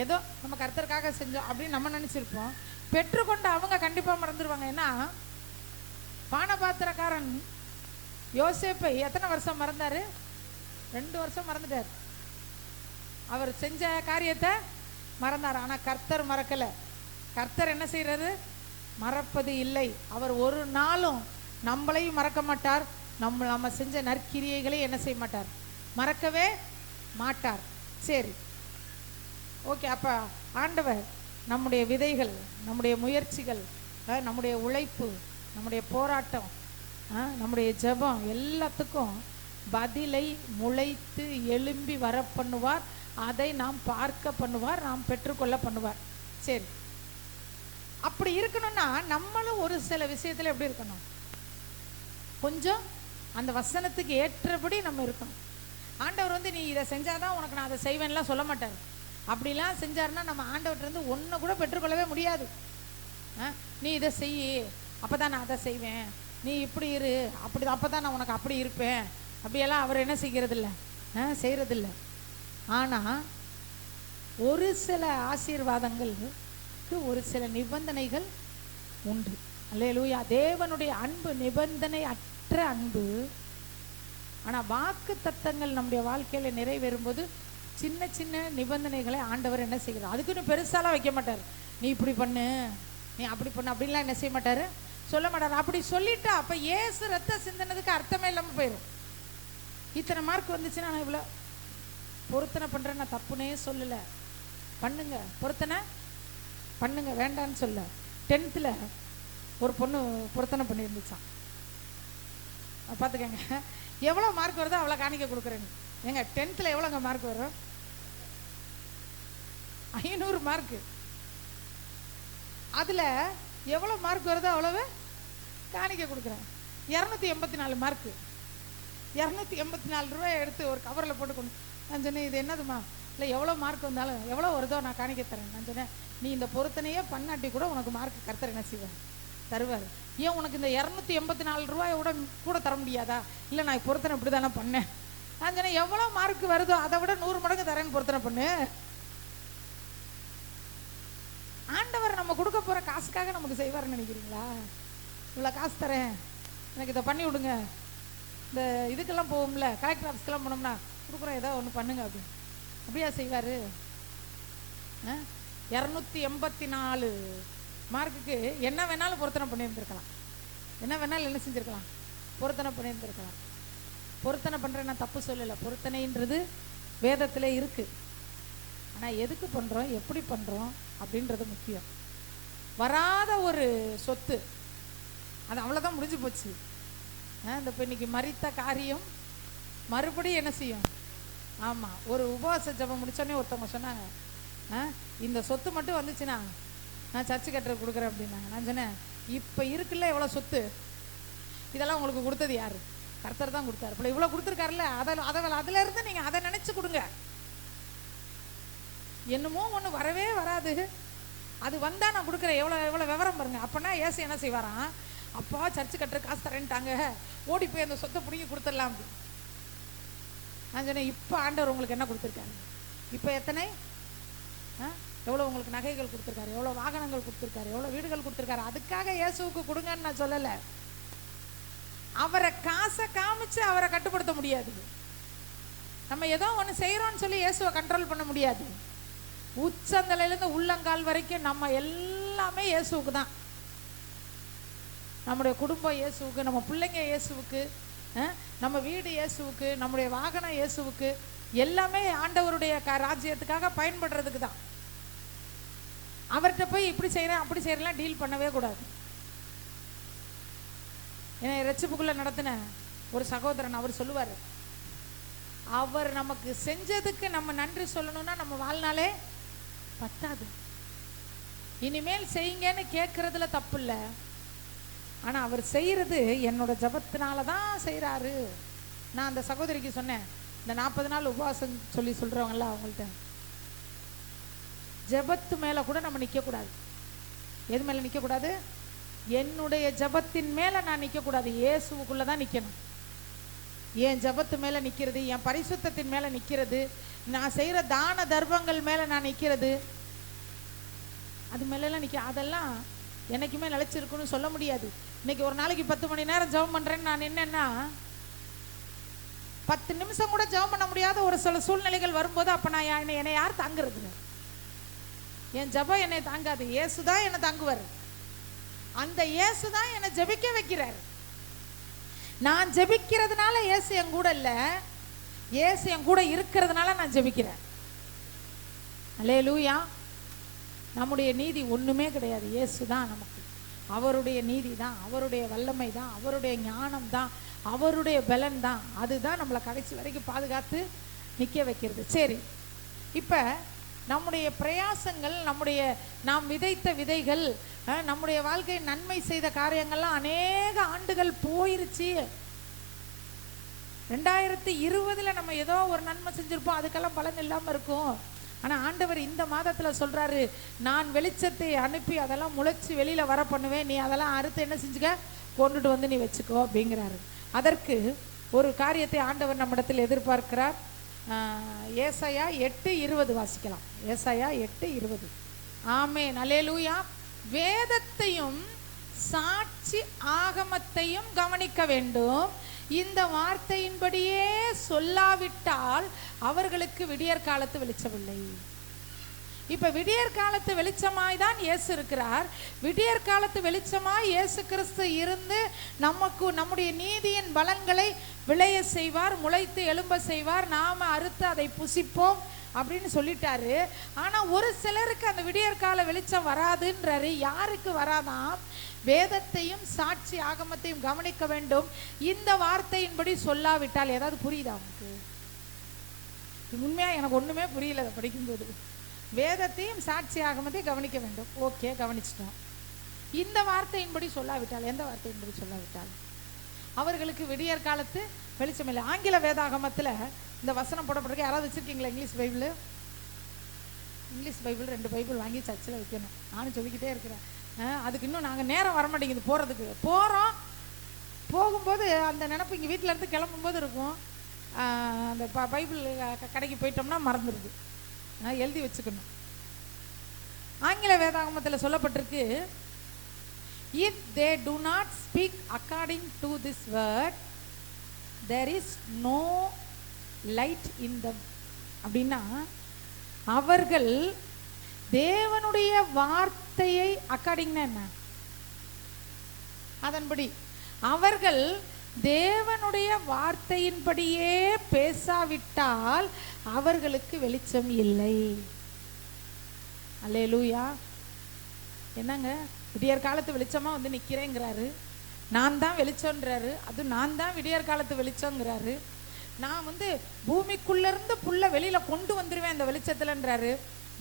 ஏதோ நம்ம கர்த்தருக்காக செஞ்சோம் அப்படின்னு நம்ம நினைச்சிருப்போம். பெற்றுக்கொண்டு அவங்க கண்டிப்பா மறந்துடுவாங்க. ஏன்னா பானபாத்திரக்காரன் யோசேப்பை எத்தனை வருஷம் மறந்தாரு? 2 வருஷம் மறந்துட்டார். அவர் செஞ்ச காரியத்தை மறந்தார். ஆனா கர்த்தர் மறக்கல. கர்த்தர் என்ன செய்யறது? மறப்பது இல்லை. அவர் ஒரு நாளும் நம்மளையும் மறக்க மாட்டார். நம்ம செஞ்ச நற்கிரியைகளை என்ன செய்ய மாட்டார்? மறக்கவே மாட்டார். சரி, ஓகே. அப்ப ஆண்டவர் நம்முடைய விதைகள், நம்முடைய முயற்சிகள், நம்முடைய உழைப்பு, நம்முடைய போராட்டம், நம்முடைய ஜெபம் எல்லாத்துக்கும் பதிலை முளைத்து எழும்பி வர பண்ணுவார். அதை நாம் பார்க்க பண்ணுவார், நாம் பெற்றுக்கொள்ள பண்ணுவார். சரி, அப்படி இருக்கணும்னா நம்மளும் ஒரு சில விஷயத்துல எப்படி இருக்கணும்? கொஞ்சம் அந்த வசனத்துக்கு ஏற்றபடி நம்ம இருக்கணும். ஆண்டவர் வந்து நீ இதை செஞ்சாதான் உனக்கு நான் அதை செய்வேன்லாம் சொல்ல மாட்டார். அப்படிலாம் செஞ்சாருன்னா நம்ம ஆண்டவர்கிட்ட ஒன்று கூட பெற்றுக்கொள்ளவே முடியாது. நீ இதை செய், அப்போதான் நான் அதை செய்வேன், நீ இப்படி இரு, அப்படி அப்போ தான் நான் உனக்கு அப்படி இருப்பேன், அப்படியெல்லாம் அவர் என்ன செய்கிறதில்ல, செய்கிறதில்ல. ஆனால் ஒரு சில ஆசீர்வாதங்களுக்கு ஒரு சில நிபந்தனைகள் உண்டு. அல்லேலூயா. தேவனுடைய அன்பு நிபந்தனை அற்ற அன்பு. ஆனால் வாக்கு தத்தங்கள் நம்முடைய வாழ்க்கையில் நிறைவேறும்போது சின்ன சின்ன நிபந்தனைகளை ஆண்டவர் என்ன செய்கிறார்? அதுக்குன்னு பெருசாலாம் வைக்க மாட்டார். நீ இப்படி பண்ணு, நீ அப்படி பண்ணு, அப்படின்லாம் என்ன செய்ய மாட்டார், சொல்ல மாட்டார். அப்படி சொல்லிட்டா அப்போ ஏசு ரத்த சிந்தனதுக்கு அர்த்தமே இல்லாமல் போயிடும். இத்தனை மார்க் வந்துச்சுன்னா நான் இவ்வளோ பொருத்தனை பண்ணுறேன், நான் தப்புனே சொல்லலை, பண்ணுங்க, பொருத்தனை பண்ணுங்க, வேண்டான்னு சொல்ல. 10th ஒரு பொண்ணு பொருத்தனை பண்ணியிருந்துச்சான். பார்த்துக்கங்க, எவ்வளோ மார்க் வருதோ அவ்வளோ காணிக்க கொடுக்குறேன்னு. ஏங்க 10th எவ்வளோங்க மார்க் வரும்? 500 மார்க்கு. அதில் எவ்வளோ மார்க் வருதோ அவ்வளவு காணிக்க கொடுக்குறேன். 284 மார்க்கு. 284 ரூபாய் எடுத்து ஒரு கவரில் போட்டு கொண்டு நான் சொன்னேன், இது என்னதுமா? இல்லை எவ்வளோ மார்க் வந்தாலும் எவ்வளோ வருதோ நான் காணிக்க தரேன். நான் சொன்னேன், நீ இந்த பொருத்தனையே பண்ணாட்டி கூட உனக்கு மார்க் கர்த்தர் என்ன செய்வார்? தருவார். ஏன் உனக்கு இந்த 284 ரூபாயை விட கூட தர முடியாதா? இல்லை நான் பொருத்தனை இப்படி தானே பண்ணேன். நான் சொன்னேன், எவ்வளோ மார்க் வருதோ அதை விட 100 மடங்கு தரேன்னு பொருத்தனை பண்ணு. ஆண்டவர் நம்ம கொடுக்க போகிற காசுக்காக நமக்கு செய்வார்னு நினைக்கிறீங்களா? இவ்வளோ காசு தரேன், எனக்கு இதை பண்ணி விடுங்க, இந்த இதுக்கெல்லாம் போகும்ல, கலெக்டர் ஆஃபீஸ்க்கெல்லாம் போனோம்னா கொடுக்குறோம், ஏதோ ஒன்று பண்ணுங்க அப்படின்னு. அப்படியா செய்வார்? 284 மார்க்குக்கு என்ன வேணாலும் பொருத்தனை பண்ணியிருந்துருக்கலாம், என்ன வேணாலும் என்ன செஞ்சுருக்கலாம், பொருத்தனை பண்ணியிருந்துருக்கலாம். பொருத்தனை பண்ணுறேன் நான் தப்பு சொல்லலை, பொருத்தனைன்றது வேதத்தில் இருக்குது. ஆனால் எதுக்கு பண்ணுறோம், எப்படி பண்ணுறோம் அப்படின்றது முக்கியம். வராத ஒரு சொத்து, அது அவ்வளோதான், முடிஞ்சு போச்சு. இந்த இப்போ இன்னைக்கு மரித்த காரியம் மறுபடியும் என்ன செய்யும்? ஆமாம், ஒரு உபவாச ஜபம் முடிச்சோடனே ஒருத்தவங்க சொன்னாங்க, இந்த சொத்து மட்டும் வந்துச்சுன்னா நான் சர்ச்சு கட்டுற கொடுக்குறேன் அப்படின்னாங்க. நான் சொன்னேன், இப்போ இருக்குல்ல எவ்வளோ சொத்து, இதெல்லாம் உங்களுக்கு கொடுத்தது யாரு? கர்த்தர் தான் கொடுத்தாரு. இப்போ இவ்வளோ கொடுத்துருக்காருல்ல, அதில் இருந்து நீங்கள் அதை நினச்சி கொடுங்க. என்னமோ ஒன்று வரவே வராது, அது வந்தால் நான் கொடுக்குறேன். எவ்வளோ விவரம் பாருங்க. அப்போனா ஏசு என்ன செய்வாராம், அப்பா சர்ச்சு கட்டுற காசு தரேன்ட்டாங்க, ஓடி போய் அந்த சொத்தை பிடிங்கி கொடுத்துடலாம் அப்படி. நான் சொன்னேன், இப்போ ஆண்டவர் உங்களுக்கு என்ன கொடுத்துருக்காரு? இப்போ எத்தனை எவ்வளோ உங்களுக்கு நகைகள் கொடுத்துருக்காரு, எவ்வளோ வாகனங்கள் கொடுத்துருக்காரு, எவ்வளோ வீடுகள் கொடுத்துருக்காரு. அதுக்காக இயேசுவுக்கு கொடுங்கன்னு நான் சொல்லலை. அவரை காசை காமிச்சு அவரை கட்டுப்படுத்த முடியாது. நம்ம ஏதோ ஒன்று செய்கிறோன்னு சொல்லி இயேசுவை கண்ட்ரோல் பண்ண முடியாது. உச்சந்தலையிலேருந்து உள்ளங்கால் வரைக்கும் நம்ம எல்லாமே இயேசுவுக்கு தான். நம்முடைய குடும்பம் இயேசுவுக்கு, நம்ம பிள்ளைங்க இயேசுவுக்கு, நம்ம வீடு இயேசுவுக்கு, நம்முடைய வாகனம் இயேசுவுக்கு, எல்லாமே ஆண்டவருடைய ராஜ்யத்துக்காக பயன்படுறதுக்கு தான். அவர்கிட்ட போய் இப்படி செய்கிறேன் அப்படி செய்கிறேன் டீல் பண்ணவே கூடாது. ஏன்னா ரட்சிப்புக்குள்ளே நடத்தின ஒரு சகோதரன் அவர் சொல்லுவார், அவர் நமக்கு செஞ்சதுக்கு நம்ம நன்றி சொல்லணும்னா நம்ம வாழ்நாளே பத்தாது. இனிமேல் செய்யுங்கன்னு கேட்கறதுல தப்பு இல்லை, ஆனால் அவர் செய்கிறது என்னோட ஜபத்தினால தான் செய்கிறாரு. நான் அந்த சகோதரிக்கு சொன்னேன், இந்த 40 நாள் உபவாசம் சொல்லி சொல்கிறவங்கள அவங்கள்ட்ட, ஜபத்து மேலே கூட நம்ம நிற்கக்கூடாது. எது மேலே நிற்கக்கூடாது? என்னுடைய ஜபத்தின் மேலே நான் நிற்கக்கூடாது, இயேசுவுக்குள்ளே தான் நிற்கணும். என் ஜபத்து மேலே நிற்கிறது, என் பரிசுத்தத்தின் மேலே நிற்கிறது, நான் செய்கிற தான தர்மங்கள் மேலே நான் நிற்கிறது, அது மேலெல்லாம் அதெல்லாம் என்னைக்குமே நிலைச்சிருக்குன்னு சொல்ல முடியாது. இன்னைக்கு ஒரு நாளைக்கு 10 மணி நேரம் ஜெபம் பண்ணுறேன்னு நான் என்னன்னா, 10 நிமிஷம் கூட ஜெபம் பண்ண முடியாத ஒரு சில சூழ்நிலைகள் வரும்போது அப்போ நான் என்னை யார் தாங்குறது? என் ஜபம் என்னை தாங்காது, இயேசு தான் என்னை தாங்குவார். அந்த இயேசு தான் என்னை ஜெபிக்க வைக்கிறார். நான் ஜெபிக்கிறதுனால இயேசு என் கூட இல்லை, இயேசு என் கூட இருக்கிறதுனால நான் ஜெபிக்கிறேன். அல்லேலூயா. நம்முடைய நீதி ஒன்றுமே கிடையாது, இயேசு தான் நமக்கு. அவருடைய நீதி தான், அவருடைய வல்லமை தான், அவருடைய ஞானம் தான், அவருடைய பலன் தான், அதுதான் நம்மளை கடைசி வரைக்கும் பாதுகாத்து நிற்க வைக்கிறது. சரி, இப்போ நம்முடைய பிரயாசங்கள், நாம் விதைத்த விதைகள், நம்முடைய வாழ்க்கை நன்மை செய்த காரியங்கள்லாம் அநேக ஆண்டுகள் போயிருச்சு. 2020 நம்ம ஏதோ ஒரு நன்மை செஞ்சிருப்போம், அதுக்கெல்லாம் பலன் இல்லாமல் இருக்கும். ஆனால் ஆண்டவர் இந்த மாதத்தில் சொல்கிறாரு, நான் வெளிச்சத்தை அனுப்பி அதெல்லாம் முளைச்சி வெளியில் வர பண்ணுவேன், நீ அதெல்லாம் அறுத்து என்ன செஞ்சுக்க, கொண்டுட்டு வந்து நீ வச்சுக்கோ அப்படிங்கிறாரு. அதற்கு ஒரு காரியத்தை ஆண்டவர் நம்மிடத்தில் எதிர்பார்க்கிறார். ஏசாயா 8:20 வாசிக்கலாம். ஏசாயா 8:20. ஆமென், அல்லேலூயா. வேதத்தையும் சாட்சி ஆகமத்தையும் கவனிக்க வேண்டும், இந்த வார்த்தையின்படியே சொல்லாவிட்டால் அவர்களுக்கு விடியற் காலத்து வெளிச்சமில்லை. இப்ப விடியற் காலத்து வெளிச்சமாய் தான் இயேசு இருக்கிறார். விடியற் காலத்து வெளிச்சமாய் இயேசு கிறிஸ்து இருந்து நம்முடைய நீதியின் பலன்களை விளைய செய்வார், முளைத்து எழும்ப செய்வார், நாம அறுத்து அதை புசிப்போம் அப்படின்னு சொல்லிட்டாரு. ஆனா ஒரு சிலருக்கு அந்த விடியற் கால வெளிச்சம் வராதுன்றாரு. யாருக்கு வராதாம்? வேதத்தையும் சாட்சி ஆகமத்தையும் கவனிக்க வேண்டும், இந்த வார்த்தையின்படி சொல்லாவிட்டால். ஏதாவது புரியுதா உங்களுக்கு? உண்மையா எனக்கு ஒண்ணுமே புரியல அதை படிக்கும்போது. வேதத்தையும் சாட்சி ஆகமத்தையும் கவனிக்க வேண்டும், ஓகே கவனிச்சிட்டோம். இந்த வார்த்தையின்படி சொல்லாவிட்டால், எந்த வார்த்தையின்படி சொல்லாவிட்டால் அவர்களுக்கு விடியற் காலத்து வெளிச்சம் இல்லை. ஆங்கில வேதாகமத்தில் இந்த வசனம் போடப்பட்டிருக்கு. யாராவது வச்சிருக்கீங்களா English Bible? English Bible 2 Bible வாங்கி சர்ச்சில் வைக்கணும். நானும் சொல்லிக்கிட்டே இருக்கிறேன். அதுக்கு இன்னும் நாங்கள் நேரம் வரமாட்டேங்குது போகிறதுக்கு. போகும்போது அந்த நினப்பு இங்கே வீட்டில் இருந்து கிளம்பும்போது இருக்கும். அந்த பைபிள் கடைக்கு போயிட்டோம்னா மறந்துடுது, எழுதி வச்சுக்கணும். ஆங்கில வேதாகமத்தில் சொல்லப்பட்டிருக்கு, if they do not speak according to this word there is no light in them. அப்படின்னா அவர்கள் தேவனுடைய வார்த்தையை, அக்கார்டிங்னா என்ன, அதன்படி அவர்கள் தேவனுடைய வார்த்தையின்படியே பேசாவிட்டால் அவர்களுக்கு வெளிச்சம் இல்லை. அல்லேலூயா. என்னங்க விடியற் காலத்து வெளிச்சமா வந்து நிக்கிறேங்கிறாரு, நான் தான் வெளிச்சம்ன்றாரு. அது நான் தான் விடியற் காலத்து வெளிச்சங்கிறாரு. நான் வந்து பூமிக்குள்ள இருந்து புல்ல வெளியில கொண்டு வந்துருவேன் இந்த வெளிச்சத்துலன்றாரு.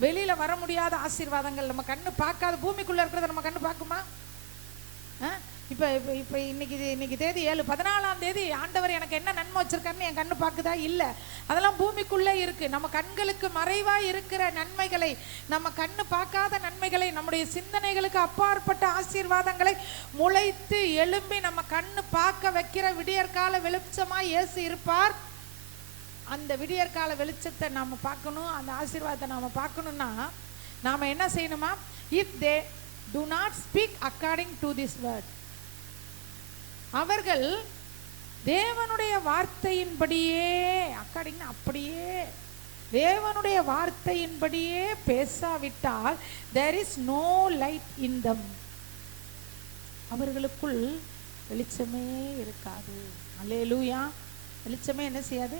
வெளியில வர முடியாத ஆசீர்வாதங்கள், நம்ம கண்ணு பார்க்காத, பூமிக்குள்ள இருக்கிறத நம்ம கண்ணு பார்க்குமா? இப்ப இப்ப இப்ப இன்னைக்கு தேதி 7, 14ஆம் தேதி ஆண்டவர் எனக்கு என்ன நன்மை வச்சிருக்காருன்னு என் கண்ணு பார்க்குதா? இல்ல. அதெல்லாம் பூமிக்குள்ளே இருக்கு. நம்ம கண்களுக்கு மறைவா இருக்கிற நன்மைகளை, நம்ம கண்ணு பார்க்காத நன்மைகளை, நம்முடைய சிந்தனைகளுக்கு அப்பாற்பட்ட ஆசீர்வாதங்களை முளைத்து எழும்பி நம்ம கண்ணு பார்க்க வைக்கிற விடியற்கால வெளிச்சமா இயேசு இருப்பார். அந்த விடியற்கால வெளிச்சத்தை நாம பார்க்கணும், அந்த ஆசீர்வாதத்தை நாம பார்க்கணும்னா நாம என்ன செய்யணுமா? if they do not speak according to this word, அவர்கள் தேவனுடைய வார்த்தையின்படியே, அக்கார்டிங் அப்படியே தேவனுடைய வார்த்தையின்படியே பேசாவிட்டால் there is no light in them, அவர்களுக்குள் வெளிச்சமே இருக்காது. அல்லேலூயா. வெளிச்சமே என்ன செய்யாது?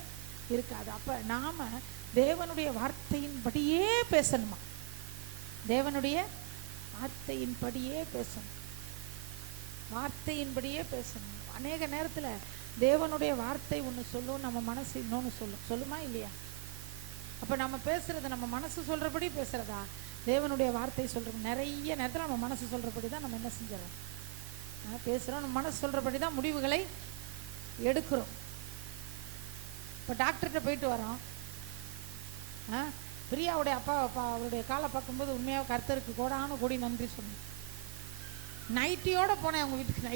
இருக்காது. அப்ப நாம தேவனுடைய வார்த்தையின்படியே பேசணுமா? தேவனுடைய வார்த்தையின்படியே பேசணும், வார்த்தையின்படியே பேசணும். அநேக நேரத்துல தேவனுடைய வார்த்தை ஒன்று சொல்லும், நம்ம மனசு இன்னொன்று சொல்லுமா இல்லையா? அப்ப நம்ம பேசுறது நம்ம மனசு சொல்றபடி பேசுறதா, தேவனுடைய வார்த்தை சொல்றோம்? நிறைய நேரத்தில் நம்ம மனசு சொல்றபடி தான் நம்ம என்ன செஞ்சிடறோம், பேசுறோம். நம்ம மனசு சொல்றபடி தான் முடிவுகளை எடுக்கிறோம். இப்போ டாக்டர்கிட்ட போயிட்டு வரோம். பிரியாவுடைய அப்பா அவருடைய காலை பார்க்கும்போது உண்மையாக கர்த்தருக்கு கோடான கோடி நன்றி சொன்னேன். நைட்டியோட போனேன் அவங்க வீட்டுக்கு.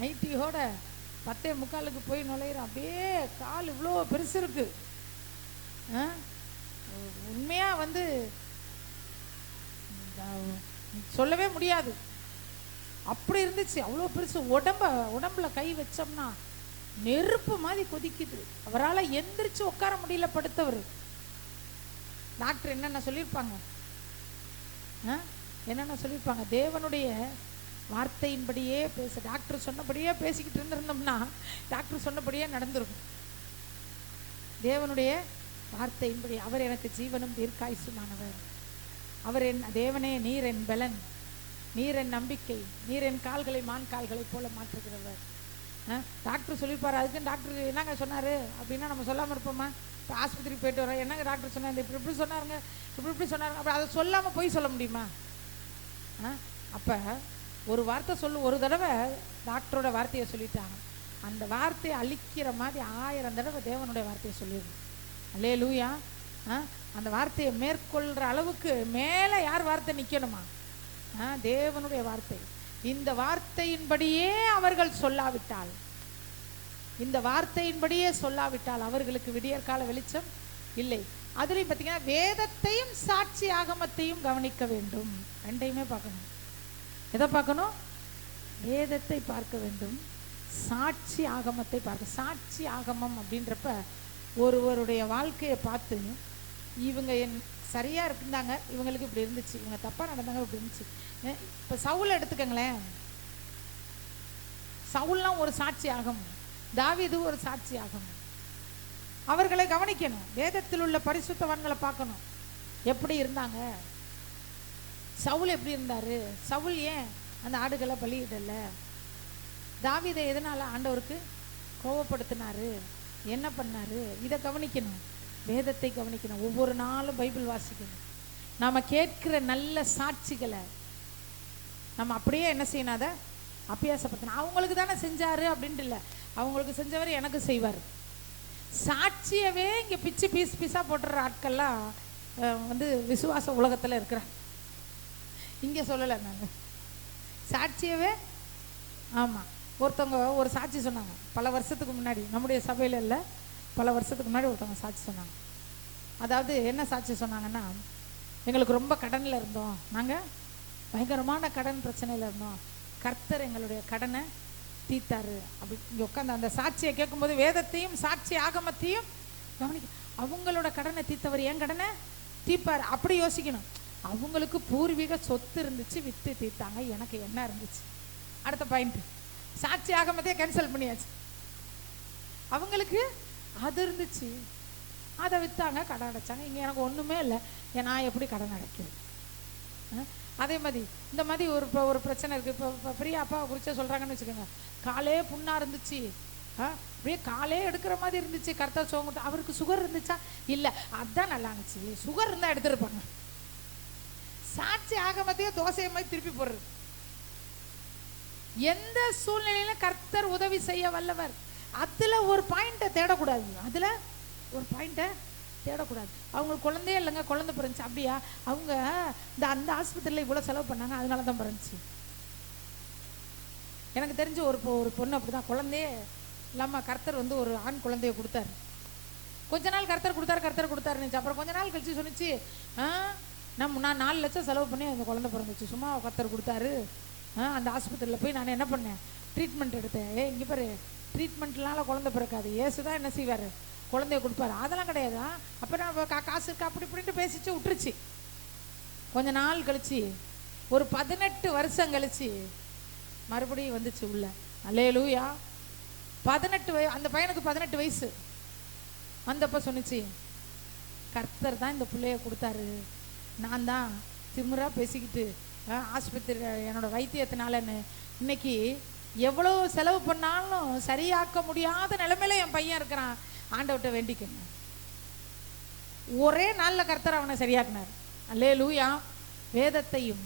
நைட்டியோட 10:45 போய் நுழையிறேன். அப்படியே கால் இவ்வளோ பெருசு இருக்கு. உண்மையா வந்து சொல்லவே முடியாது, அப்படி இருந்துச்சு. அவ்வளோ பெருசு. உடம்புல கை வச்சோம்னா நெருப்பு மாதிரி கொதிக்குது. அவரால் எந்திரிச்சு உட்கார முடியல, படுத்தவர். டாக்டர் என்னென்ன சொல்லியிருப்பாங்க, என்னென்ன சொல்லியிருப்பாங்க? தேவனுடைய வார்த்தையின்படியே பேச, டாக்டர் சொன்னபடியே பேசிக்கிட்டு இருந்திருந்தோம்னா டாக்டர் சொன்னபடியே நடந்திருக்கும். தேவனுடைய வார்த்தையின்படி, அவர் எனக்கு ஜீவனும் தீர்க்காயுசுமானவர், அவர் என் தேவனே, நீர் என் பலன், நீர் என் நம்பிக்கை, நீர் என் கால்களை மான் கால்களை போல மாற்றுகிறவர். டாக்டர் சொல்லியிருப்பாரு. அதுக்குன்னு டாக்டர் என்னங்க சொன்னாரு அப்படின்னா நம்ம சொல்லாமல் இருப்போமா? இப்போ ஆஸ்பத்திரிக்கு போயிட்டு வரோம், என்னங்க டாக்டர் சொன்னார், இப்படி சொன்னாருங்க, இப்படி சொன்னாருங்க, அப்படி அதை சொல்லாமல் போய் சொல்ல முடியுமா? அப்போ ஒரு வார்த்தை ஒரு தடவை டாக்டரோட வார்த்தையை சொல்லிட்டாங்க, அந்த வார்த்தையை அழிக்கிற மாதிரி 1000 தடவை தேவனுடைய வார்த்தையை சொல்லிடுங்க. அல்லேலூயா. அந்த வார்த்தையை மேற்கொள்கிற அளவுக்கு மேலே யார் வார்த்தை நிற்கணுமா? தேவனுடைய வார்த்தை. இந்த வார்த்தையின்படியே அவர்கள் சொல்லாவிட்டால், இந்த வார்த்தையின்படியே சொல்லாவிட்டால் அவர்களுக்கு விடியற்கால வெளிச்சம் இல்லை. அதுலேயும் பார்த்தீங்கன்னா வேதத்தையும் சாட்சி ஆகமத்தையும் கவனிக்க வேண்டும். ரெண்டையுமே பார்க்கணும். எதை பார்க்கணும்? வேதத்தை பார்க்க வேண்டும், சாட்சி ஆகமத்தை பார்க்க. சாட்சி ஆகமம் அப்படின்றப்ப ஒருவருடைய வாழ்க்கையை பார்த்து இவங்க சரியா இருந்தாங்க, இவங்களுக்கு இப்படி இருந்துச்சு, இவங்க தப்பா நடந்தாங்க, இப்படி இருந்துச்சு. இப்போ சவுல் எடுத்துக்கங்களேன். சவுல்லாம் ஒரு சாட்சி ஆகமம், தாவீது ஒரு சாட்சி ஆகமம். அவர்களை கவனிக்கணும், வேதத்தில் உள்ள பரிசுத்தவான்களை பார்க்கணும், எப்படி இருந்தாங்க. சவுல் எப்படி இருந்தாரு? சவுல் ஏன் அந்த ஆடுகளை பலியிடல? தாவீதை எதனால ஆண்டவருக்கு கோபப்படுத்தினாரு, என்ன பண்ணாரு? இதை கவனிக்கணும், வேதத்தை கவனிக்கணும். ஒவ்வொரு நாளும் பைபிள் வாசிக்கணும். நாம கேட்கிற நல்ல சாட்சிகளை நம்ம அப்படியே என்ன செய்யணும், அதை அபியாசப்படுத்தணும். அவங்களுக்கு தானே செஞ்சாரு அப்படின்ட்டு இல்லை, அவங்களுக்கு செஞ்சவர் எனக்கு செய்வார். சாட்சியவே இங்கே பிச்சு பீஸாக போட்டுற ஆட்கள்லாம் வந்து விசுவாச உலகத்தில் இருக்கிறாங்க. இங்கே சொல்லலை நாங்கள் சாட்சியவே. ஆமாம், ஒருத்தவங்க ஒரு சாட்சி சொன்னாங்க பல வருஷத்துக்கு முன்னாடி, நம்முடைய சபையில் இல்லை, பல வருஷத்துக்கு முன்னாடி ஒருத்தவங்க சாட்சி சொன்னாங்க. அதாவது என்ன சாட்சி சொன்னாங்கன்னா, எங்களுக்கு ரொம்ப கடனில் இருந்தோம், நாங்கள் பயங்கரமான கடன் பிரச்சனையில் இருந்தோம், கர்த்தர் எங்களுடைய கடனை தீத்தாரு. அப்படி இங்கே உட்காந்து அந்த சாட்சியை கேட்கும்போது வேதத்தையும் சாட்சி ஆகமத்தையும் கவனிக்க. அவங்களோட கடனை தீர்த்தவர் என் கடனை தீர்ப்பார் அப்படி யோசிக்கணும். அவங்களுக்கு பூர்வீக சொத்து இருந்துச்சு, வித்து தீர்த்தாங்க, எனக்கு என்ன இருந்துச்சு? அடுத்த பாயிண்ட், சாட்சி ஆகமத்தையே கேன்சல் பண்ணியாச்சு. அவங்களுக்கு அது இருந்துச்சு, அதை விற்றாங்க, கடன் அடைச்சாங்க. இங்கே எனக்கு ஒன்றுமே இல்லை, நான் எப்படி கடன் அடைக்கிறது? அதே மாதிரி இந்த மாதிரி ஒரு பிரச்சனை இருக்குது. இப்போ பிரியா அப்பாவை குறித்து சொல்கிறாங்கன்னு வச்சுக்கோங்க. காலே புண்ணாக இருந்துச்சு, அப்படியே காலே எடுக்கிற மாதிரி இருந்துச்சு. கர்த்தர் சோங்கிட்டு அவருக்கு சுகர் இருந்துச்சா? இல்லை, அதுதான் நல்லா இருந்துச்சு. சுகர் இருந்தால் எடுத்துருப்பாங்க. சாட்சி ஆகமத்தையும் தோசையை மாதிரி திருப்பி போடுறது. எந்த சூழ்நிலையில கர்த்தர் உதவி செய்ய வல்லவர். அதுல ஒரு பாயிண்ட்டை தேடக்கூடாது. அதுல ஒரு பாயிண்ட்டை தேடக்கூடாது. அவங்களுக்கு குழந்தையே இல்லைங்க, குழந்தை பிறந்துச்சு. அப்படியா? அவங்க அந்த ஆஸ்பத்திரியில் இவ்வளோ செலவு பண்ணாங்க, அதனால தான் பிறந்துச்சு. எனக்கு தெரிஞ்ச ஒரு பொண்ணு அப்படிதான், குழந்தையே இல்லாமல் கர்த்தர் ஒரு ஆண் குழந்தைய கொடுத்தாரு. கொஞ்ச நாள் கர்த்தர் கொடுத்தாருன்னு. அப்புறம் கொஞ்ச நாள் கழிச்சு சொன்னிச்சு, நான் 4 லட்சம் செலவு பண்ணி அந்த குழந்தை பிறந்துச்சு. சும்மா கர்த்தர் கொடுத்தாரு. அந்த ஆஸ்பத்திரியில் போய் நான் என்ன பண்ணேன், ட்ரீட்மெண்ட் எடுத்தேன். இங்கே பாரு, ட்ரீட்மெண்ட்னால குழந்தை பிறக்காது, இயேசு தான் என்ன செய்வார், குழந்தைய கொடுப்பாரு. அதெல்லாம் கிடையாதா? அப்போ நான் காசு இருக்கா அப்படி இப்படின்ட்டு பேசிச்சு, விட்டுருச்சு. கொஞ்ச நாள் கழிச்சு, ஒரு 18 வருஷம் கழிச்சு மறுபடியும் வந்துச்சு உள்ள. அல்லேலூயா. 18 அந்த பையனுக்கு 18 வயசு வந்தப்ப சொன்னிச்சு, கர்த்தர் தான் இந்த பிள்ளைய கொடுத்தாரு. நான் தான் திமிரா பேசிக்கிட்டு ஆஸ்பத்திரி என்னோட வைத்தியத்தினாலன்னு இன்னைக்கு எவ்வளோ செலவு பண்ணாலும் சரியாக்க முடியாத நிலைமையில என் பையன் இருக்கிறான். ஆண்டவர்கிட்ட வேண்டிக்கணும். ஒரே நாளில் கர்த்தர் அவனை சரியாக்குனார். அல்லேலூயா. வேதத்தையும்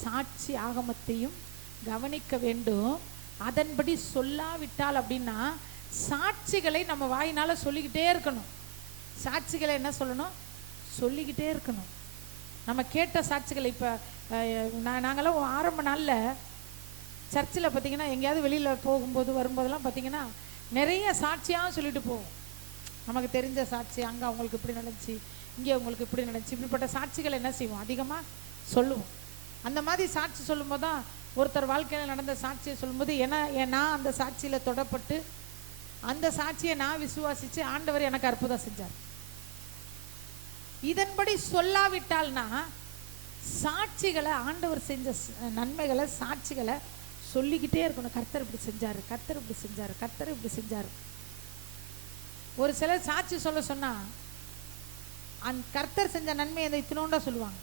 சாட்சி ஆகமத்தையும் கவனிக்க வேண்டும். அதன்படி சொல்லாவிட்டால் அப்படின்னா சாட்சிகளை நம்ம வாயினால சொல்லிக்கிட்டே இருக்கணும். சாட்சிகளை என்ன சொல்லணும்? சொல்லிக்கிட்டே இருக்கணும். நம்ம கேட்ட சாட்சிகளை இப்போ நாங்களாம் ஆரம்ப நாளில் சர்ச்சில் பார்த்தீங்கன்னா எங்கேயாவது வெளியில் போகும்போது வரும்போதெல்லாம் பார்த்தீங்கன்னா நிறைய சாட்சியாக சொல்லிட்டு போவோம். நமக்கு தெரிஞ்ச சாட்சி, அங்கே அவங்களுக்கு இப்படி நடந்துச்சு, இங்கே அவங்களுக்கு இப்படி நடந்துச்சு, இப்படிப்பட்ட சாட்சிகள் என்ன செய்வோம், அதிகமாக சொல்லுவோம். அந்த மாதிரி சாட்சி சொல்லும்போது தான் ஒருத்தர் வாழ்க்கையில் நடந்த சாட்சியை சொல்லும்போது நான் அந்த சாட்சியில் தொடப்பட்டு அந்த சாட்சியை நான் விசுவாசித்து ஆண்டவர் எனக்கு அற்புதம் செஞ்சார். இதன்படி சொல்லாவிட்டால்னா சாட்சிகளை, ஆண்டவர் செஞ்ச நன்மைகளை, சாட்சிகளை சொல்லிக்கிட்டே இருக்கணும். கர்த்தர் இப்படி செஞ்சாரு, கர்த்தர் இப்படி செஞ்சாரு, கர்த்தர் இப்படி செஞ்சாரு. ஒரு சிலர் சாட்சி சொல்ல சொன்னா அந்த கர்த்தர் செஞ்ச நன்மையை அந்த இத்தினோண்டா சொல்லுவாங்க.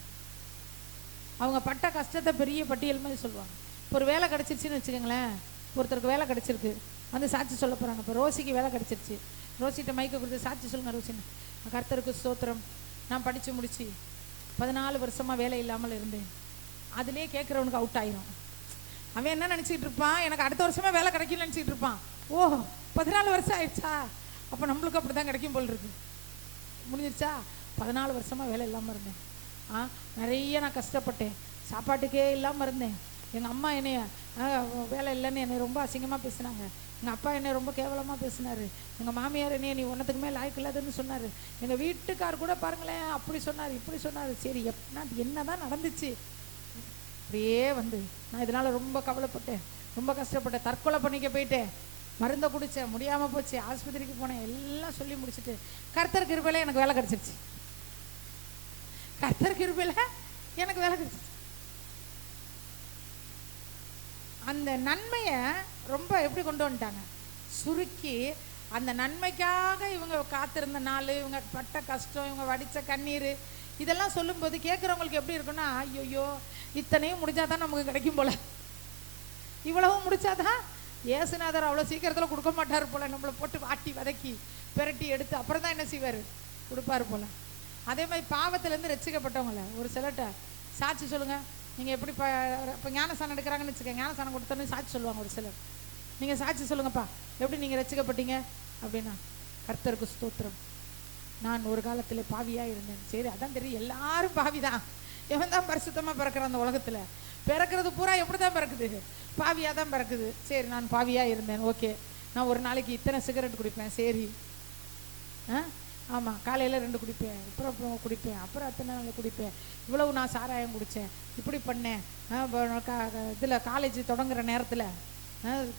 அவங்க பட்ட கஷ்டத்தை பெரிய பட்டியல் மாதிரி சொல்லுவாங்க. இப்போ ஒரு வேலை கிடைச்சிருச்சுன்னு வச்சுக்கோங்களேன். ஒருத்தருக்கு வேலை கிடைச்சிருக்கு, வந்து சாட்சி சொல்ல போறாங்க. இப்போ ரோசிக்கு வேலை கிடைச்சிருச்சு. ரோசிட்ட மைக்க கொடுத்து சாட்சி சொல்லுங்க ரோசின்னு. கர்த்தருக்கு ஸ்தோத்திரம், நான் படித்து முடிச்சு 14 வருஷமா வேலை இல்லாமல் இருந்தேன். அதுலேயே கேட்குறவனுக்கு அவுட் ஆயிரும். அவன் என்ன நினச்சிக்கிட்டு இருப்பான், எனக்கு அடுத்த வருஷமா வேலை கிடைக்கும்னு நினச்சிக்கிட்டு இருப்பான். ஓ 14 வருஷம் ஆயிடுச்சா, அப்போ நம்மளுக்கு அப்படி தான் கிடைக்கும் போல் இருக்கு. முடிஞ்சிருச்சா? 14 வருஷமா வேலை இல்லாமல் இருந்தேன். நிறைய நான் கஷ்டப்பட்டேன், சாப்பாட்டுக்கே இல்லாமல் இருந்தேன். எங்கள் அம்மா என்னைய வேலை இல்லைன்னு என்னை ரொம்ப அசிங்கமாக பேசினாங்க. எங்கள் அப்பா என்னை ரொம்ப கேவலமாக பேசினார். எங்கள் மாமியார் என்னைய நீ ஒன்றத்துக்குமே லாய்க்கு இல்லாதுன்னு சொன்னார். எங்கள் வீட்டுக்கார் கூட பாருங்களேன் அப்படி சொன்னார், இப்படி சொன்னார். சரி என்ன தான் நடந்துச்சு? அப்படியே நான் இதனால் ரொம்ப கவலைப்பட்டேன், ரொம்ப கஷ்டப்பட்டேன், தற்கொலை பண்ணிக்க போயிட்டேன், மருந்தை குடித்தேன், முடியாமல் போச்சு, ஆஸ்பத்திரிக்கு போனேன், எல்லாம் சொல்லி முடிச்சுட்டு கர்த்தர் கிருபையில எனக்கு வேலை கிடச்சிருச்சு. கர்த்தர் கிருபையில எனக்கு வேலை கிடச்சிருச்சு. அந்த நன்மையை ரொம்ப எப்படி கொண்டு வந்துட்டாங்க, சுருக்கி அந்த நன்மைக்காக இவங்க காத்திருந்த நாள், இவங்க பட்ட கஷ்டம், இவங்க வடித்த கண்ணீர், இதெல்லாம் சொல்லும்போது கேட்குறவங்களுக்கு எப்படி இருக்குன்னா, ஐயோ இத்தனையும் முடிச்சாதான் நமக்கு கிடைக்கும் போல, இவ்வளவும் முடிச்சாதான் ஏசுநாதர் அவ்வளோ சீக்கிரத்தில் கொடுக்க மாட்டார் போல, நம்மளை போட்டு வாட்டி வதக்கி பெரட்டி எடுத்து அப்புறம் தான் என்ன செய்வார், கொடுப்பார் போல. அதே மாதிரி பாவத்திலேருந்து ரட்சிக்கப்பட்டவங்கள ஒரு சிலர்கிட்ட சாட்சி சொல்லுங்கள், நீங்கள் எப்படி இப்போ ஞானஸ்தானம் எடுக்கிறாங்கன்னு வச்சுக்கோங்க, ஞானஸ்தானம் கொடுத்தோன்னு சாட்சி சொல்லுவாங்க ஒரு சிலர். நீங்கள் சாட்சி சொல்லுங்கப்பா, எப்படி நீங்கள் ரட்சிக்கப்பட்டீங்க அப்படின்னா, கர்த்தருக்கு ஸ்தோத்திரம், நான் ஒரு காலத்தில் பாவியாக இருந்தேன். சரி, அதான் தெரியும், எல்லாரும் பாவி தான். எவன் தான் பரிசுத்தமாக பிறக்கிறான் அந்த உலகத்தில்? பிறக்கிறது பூரா எப்படி தான் பிறக்குது, பாவியாக தான் பிறக்குது. சரி, நான் பாவியாக இருந்தேன், ஓகே. நான் ஒரு நாளைக்கு இத்தனை சிகரெட் குடிப்பேன், சரி. ஆமாம், காலையில் 2 குடிப்பேன், அப்புறம் குடிப்பேன், அப்புறம் அத்தனை நாள் குடிப்பேன், இவ்வளவு நான் சாராயம் குடித்தேன், இப்படி பண்ணேன். இதில் காலேஜ் தொடங்குற நேரத்தில்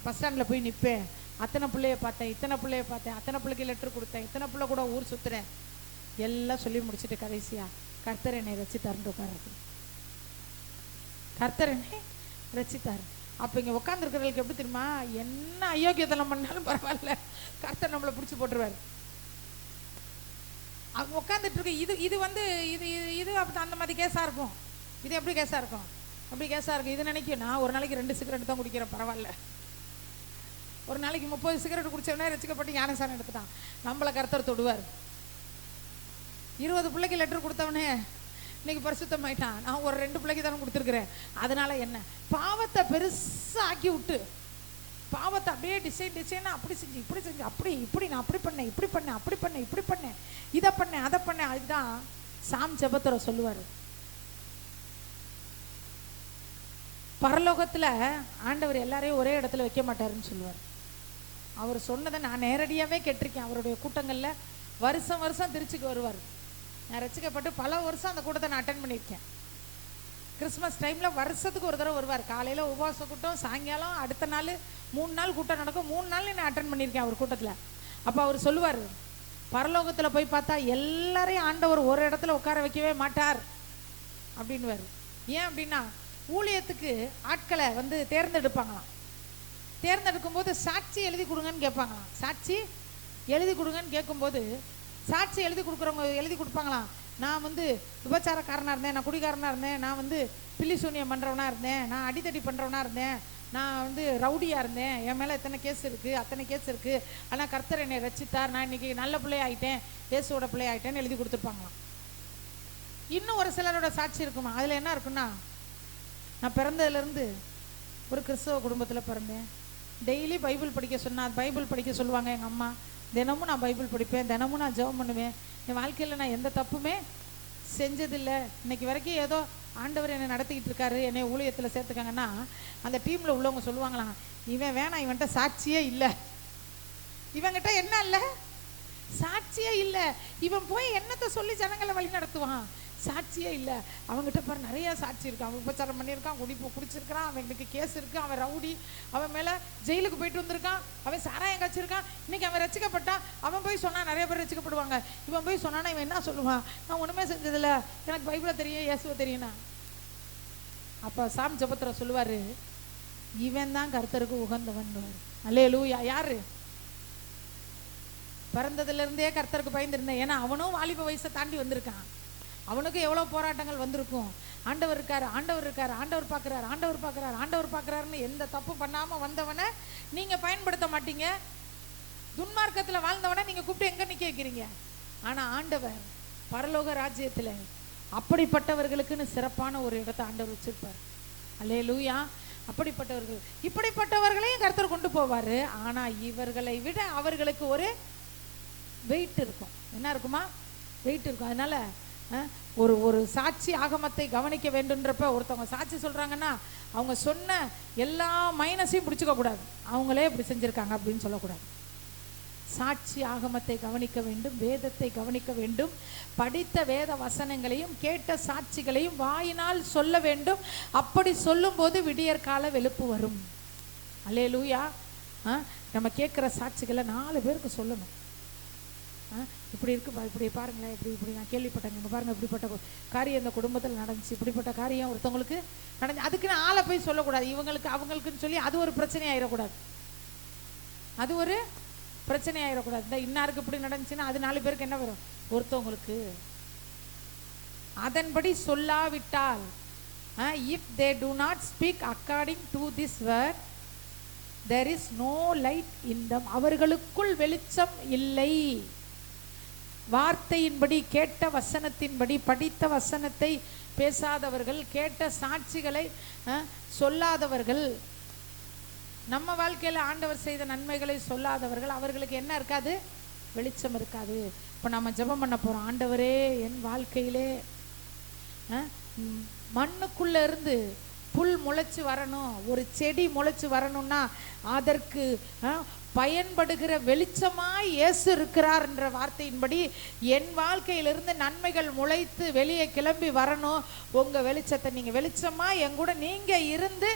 பஸ் ஸ்டாண்டில் போய் நிற்பேன், அத்தனை பிள்ளைய பார்த்தேன், இத்தனை பிள்ளைய பார்த்தேன், அத்தனை பிள்ளைக்கு லெட்டர் கொடுத்தேன், இத்தனை பிள்ளை கூட ஊர் சுற்றுறேன், எல்லாம் சொல்லி முடிச்சுட்டு கடைசியாக கர்த்தர் என்னை ரட்சித்தாருன்னு உட்கார்றது. கர்த்தர் என்னை ரட்சித்தார். அப்போ இங்கே உட்காந்துருக்கிறவங்களுக்கு எப்படி தெரியுமா, என்ன அயோக்கியத்தனம் பண்ணாலும் பரவாயில்ல, கர்த்தர் நம்மளை பிடிச்சி போட்டுருவார். அவங்க உட்காந்துட்டு இருக்கு. இது இது இது அப்படி அந்த மாதிரி கேஸாக இருக்கும். இது எப்படி கேஸாக இருக்கும், அப்படி கேஸாக இருக்கும். இது நினைக்கும், நான் ஒரு நாளைக்கு 2 சிகரெட் தான் குடிக்கிறேன், பரவாயில்ல. ஒரு நாளைக்கு 30 சிகரெட் குடிச்சவனே ரட்சிக்கப்பட்டு ஞானசானம் எடுத்துட்டான். நம்மளை கர்த்தர் தொடுவார். 20 பிள்ளைக்கு லெட்டர் கொடுத்தவனே இன்னைக்கு பரிசுத்தமாயிட்டான். நான் ஒரு 2 பிள்ளைக்கு தானே கொடுத்துருக்குறேன். அதனால என்ன, பாவத்தை பெருசா ஆக்கி விட்டு, பாவத்தை அப்படியே டிசைனா அப்படி செஞ்சு இப்படி செஞ்சு அப்படி இப்படி நான் அப்படி பண்ணேன் இப்படி பண்ணேன் அப்படி பண்ணேன் இப்படி பண்ணேன் இதை பண்ணேன் அதை பண்ணேன். அதுதான் சாம் ஜெபத்துரை சொல்லுவார். பரலோகத்துல ஆண்டவர் எல்லாரையும் ஒரே இடத்துல வைக்க மாட்டாருன்னு சொல்லுவார். அவர் சொன்னதை நான் நேரடியாவே கேட்டிருக்கேன். அவருடைய கூட்டங்கள்ல வருஷம் வருஷம் திருச்சிக்கு வருவார். நான் ரசிக்கப்பட்டு பல வருஷம் அந்த கூட்டத்தை நான் அட்டென்ட் பண்ணியிருக்கேன். கிறிஸ்மஸ் டைம்ல வருஷத்துக்கு ஒரு தடவை வருவார். காலையில உபவாச கூட்டம், சாயங்காலம், அடுத்த நாள் 3 நாள் கூட்டம் நடக்கும். 3 நாள் நான் அட்டென்ட் பண்ணியிருக்கேன் அவர் கூட்டத்தில். அப்போ அவர் சொல்லுவார், பரலோகத்தில் போய் பார்த்தா எல்லாரையும் ஆண்டவர் ஒரு இடத்துல உட்கார வைக்கவே மாட்டார் அப்படின்வார். ஏன் அப்படின்னா, ஊழியத்துக்கு ஆட்களை வந்து தேர்ந்தெடுப்பாங்களாம். தேர்ந்தெடுக்கும் போது சாட்சி எழுதி கொடுங்கன்னு கேட்பாங்களாம். சாட்சி எழுதி கொடுங்கன்னு கேட்கும்போது சாட்சி எழுதி கொடுக்குறவங்க எழுதி கொடுப்பாங்களாம், நான் வந்து விபச்சாரக்காரனாக இருந்தேன், நான் குடிகாரனாக இருந்தேன், நான் வந்து பில்லி சூனியம் பண்ணுறவனா இருந்தேன், நான் அடித்தடி பண்ணுறவனா இருந்தேன், நான் வந்து ரவுடியாக இருந்தேன், என் மேலே இத்தனை கேஸ் இருக்குது அத்தனை கேஸ் இருக்குது, ஆனால் கர்த்தர் என்னை ரட்சித்தார், நான் இன்னைக்கு நல்ல பிள்ளையாயிட்டேன், இயேசுவோட பிள்ளையாயிட்டேன்னு எழுதி கொடுத்துருப்பாங்களாம். இன்னும் ஒரு சிலரோட சாட்சி இருக்குமா. அதில் என்ன இருக்குன்னா, நான் பிறந்ததுலேருந்து ஒரு கிறிஸ்தவ குடும்பத்தில் பிறந்தேன், டெய்லி பைபிள் படிக்க சொன்னால் பைபிள் படிக்க சொல்லுவாங்க எங்கள் அம்மா, தினமும் நான் பைபிள் படிப்பேன், தினமும் நான் ஜெபம் பண்ணுவேன், என் வாழ்க்கையில் நான் எந்த தப்புமே செஞ்சதில்லை, இன்னைக்கு வரைக்கும் ஏதோ ஆண்டவர் என்னை நடத்திக்கிட்டு இருக்காரு, என்னை ஊழியத்தில் சேர்த்துக்காங்கன்னா அந்த டீமில் உள்ளவங்க சொல்லுவாங்களாம், இவன் வேணாம், இவன்கிட்ட சாட்சியே இல்லை, இவன்கிட்ட என்ன இல்லை சாட்சியே இல்லை, இவன் போய் என்னத்தை சொல்லி ஜனங்களை வழி நடத்துவான், சாட்சியே இல்லை. அவங்ககிட்ட பாரு நிறைய சாட்சி இருக்கு, அவன் உபச்சாரம் பண்ணியிருக்கான், குடிச்சிருக்கான், அவனுக்கு கேஸ் இருக்கு, அவன் ரவுடி, அவன் மேலே ஜெயிலுக்கு போயிட்டு வந்திருக்கான், அவன் சாராயம் காய்ச்சிருக்கான், இன்னைக்கு அவன் ரசிக்கப்பட்டான், அவன் போய் சொன்னா நிறைய பேர் ரசிக்கப்படுவாங்க, இவன் போய் சொன்னானா இவன் என்ன சொல்லுவான், நான் ஒன்றுமே செஞ்சதில்லை, எனக்கு பைபிளை தெரியும், இயேசுவை தெரியும்னா. அப்போ சாம் ஜெபத்துரை சொல்லுவார், இவன் தான் கர்த்தருக்கு உகந்தவன். அல்லேலூயா. யாரு? பிறந்ததுலேருந்தே கர்த்தருக்கு பயந்துருந்தேன். ஏன்னா அவனும் வாலிப வயசை தாண்டி வந்திருக்கான், அவனுக்கு எவ்வளோ போராட்டங்கள் வந்திருக்கும். ஆண்டவர் இருக்காரு, ஆண்டவர் இருக்காரு, ஆண்டவர் பார்க்குறாரு, ஆண்டவர் பார்க்குறாரு, ஆண்டவர் பார்க்குறாருன்னு எந்த தப்பு பண்ணாமல் வந்தவனை நீங்கள் பயன்படுத்த மாட்டீங்க. துன்மார்க்கத்தில் வாழ்ந்தவனை நீங்கள் கூப்பிட்டு எங்கே நிற்க வைக்கிறீங்க. ஆனால் ஆண்டவர் பரலோக ராஜ்யத்தில் அப்படிப்பட்டவர்களுக்குன்னு சிறப்பான ஒரு இடத்தை ஆண்டவர் வச்சிருப்பார். அல்லேலூயா. இப்படிப்பட்டவர்களையும் கர்த்தர் கொண்டு போவார். ஆனால் இவர்களை விட அவர்களுக்கு ஒரு வெயிட் இருக்கும். என்ன இருக்குமா? வெயிட் இருக்கும். அதனால ஒரு சாட்சி ஆகமத்தை கவனிக்க வேண்டும்ன்றப்ப ஒருத்தவங்க சாட்சி சொல்றாங்கன்னா அவங்க சொன்ன எல்லா மைனஸையும் பிடிச்சிக்க கூடாது, அவங்களே இப்படி செஞ்சிருக்காங்க அப்படின்னு சொல்லக்கூடாது. சாட்சி ஆகமத்தை கவனிக்க வேண்டும், வேதத்தை கவனிக்க வேண்டும், படித்த வேத வசனங்களையும் கேட்ட சாட்சிகளையும் வாயினால் சொல்ல வேண்டும். அப்படி சொல்லும் போது விடியற்கால வெளுப்பு வரும். அல்லேலூயா. நம்ம கேட்குற சாட்சிகளை 4 பேருக்கு சொல்லணும். இப்படி இருக்கு, இப்படி பாருங்களேன், இப்படி நான் கேள்விப்பட்டேன், இங்கே பாருங்க இப்படிப்பட்ட காரியம் இந்த குடும்பத்தில் நடந்துச்சு, இப்படிப்பட்ட காரியம் ஒருத்தவங்களுக்கு நடந்து, அதுக்குன்னு ஆளை போய் சொல்லக்கூடாது, இவங்களுக்கு அவங்களுக்குன்னு சொல்லி அது ஒரு பிரச்சனை ஆயிடக்கூடாது, அது ஒரு பிரச்சனை ஆயிடக்கூடாது. இந்த இன்னாருக்கு இப்படி நடந்துச்சுன்னா அது 4 பேருக்கு என்ன வரும்? ஒருத்தவங்களுக்கு. அதன்படி சொல்லாவிட்டால், if they do not speak according to this word, there is no light in them. அவர்களுக்குள் வெளிச்சம் இல்லை. வார்த்தையின்படி, கேட்ட வசனத்தின்படி, படித்த வசனத்தை பேசாதவர்கள், கேட்ட சாட்சிகளை சொல்லாதவர்கள், நம்ம வாழ்க்கையில் ஆண்டவர் செய்த நன்மைகளை சொல்லாதவர்கள், அவர்களுக்கு என்ன இருக்காது? வெளிச்சம் இருக்காது. இப்போ நம்ம ஜெபம் பண்ண போகிறோம், ஆண்டவரே என் வாழ்க்கையிலே மண்ணுக்குள்ள இருந்து புல் முளைச்சு வரணும், ஒரு செடி முளைச்சு வரணும்னா அதற்கு பயன்படுகிற வெளிச்சமாய் இயேசு இருக்கிறார் என்ற வார்த்தையின்படி என் வாழ்க்கையிலிருந்து நன்மைகள் முளைத்து வெளியே கிளம்பி வரணும். உங்கள் வெளிச்சத்தை நீங்கள் வெளிச்சமாக என் கூட நீங்கள் இருந்து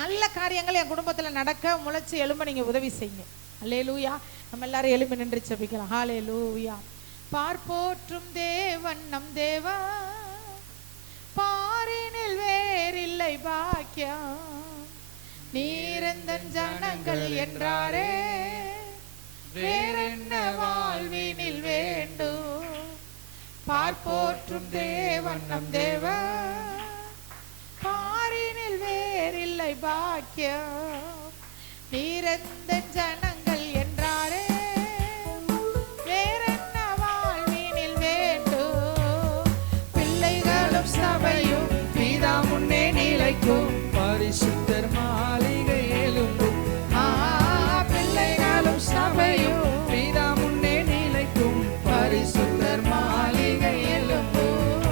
நல்ல காரியங்கள் என் குடும்பத்தில் நடக்க முளைச்சி எழும்ப நீங்கள் உதவி செய்யுங்க. அல்லேலூயா. நம்ம எல்லாரும் எழும்பி நின்று ஜெபிக்கலாம். ஹல்லேலூயா. பார்ப்போற்றும் தேவன் நம் தேவா, பாரினில் வேறில்லை பாக்கியம், நீரந்தன் ஜனங்கள் என்றாரே, வேறென்ன வாழ்வினில் வேண்டும். பார்ப்போற்றும் தேவன் நம் தேவன், பாரினில் வேறில்லை பாக்கியம், நீரெந்த ஜனங்கள் என்றாரே வேறென்ன வாழ்வினில் வேண்டும் பிள்ளைகளும் சபையும் பிதா முன்னே நிலைக்கும் பரிசுத்தர் மாளிகை எழும்பும் பிள்ளைகளும் சபையும் பிதா முன்னே நிலைக்கும் பரிசுத்தர் மாளிகை எழும்பும்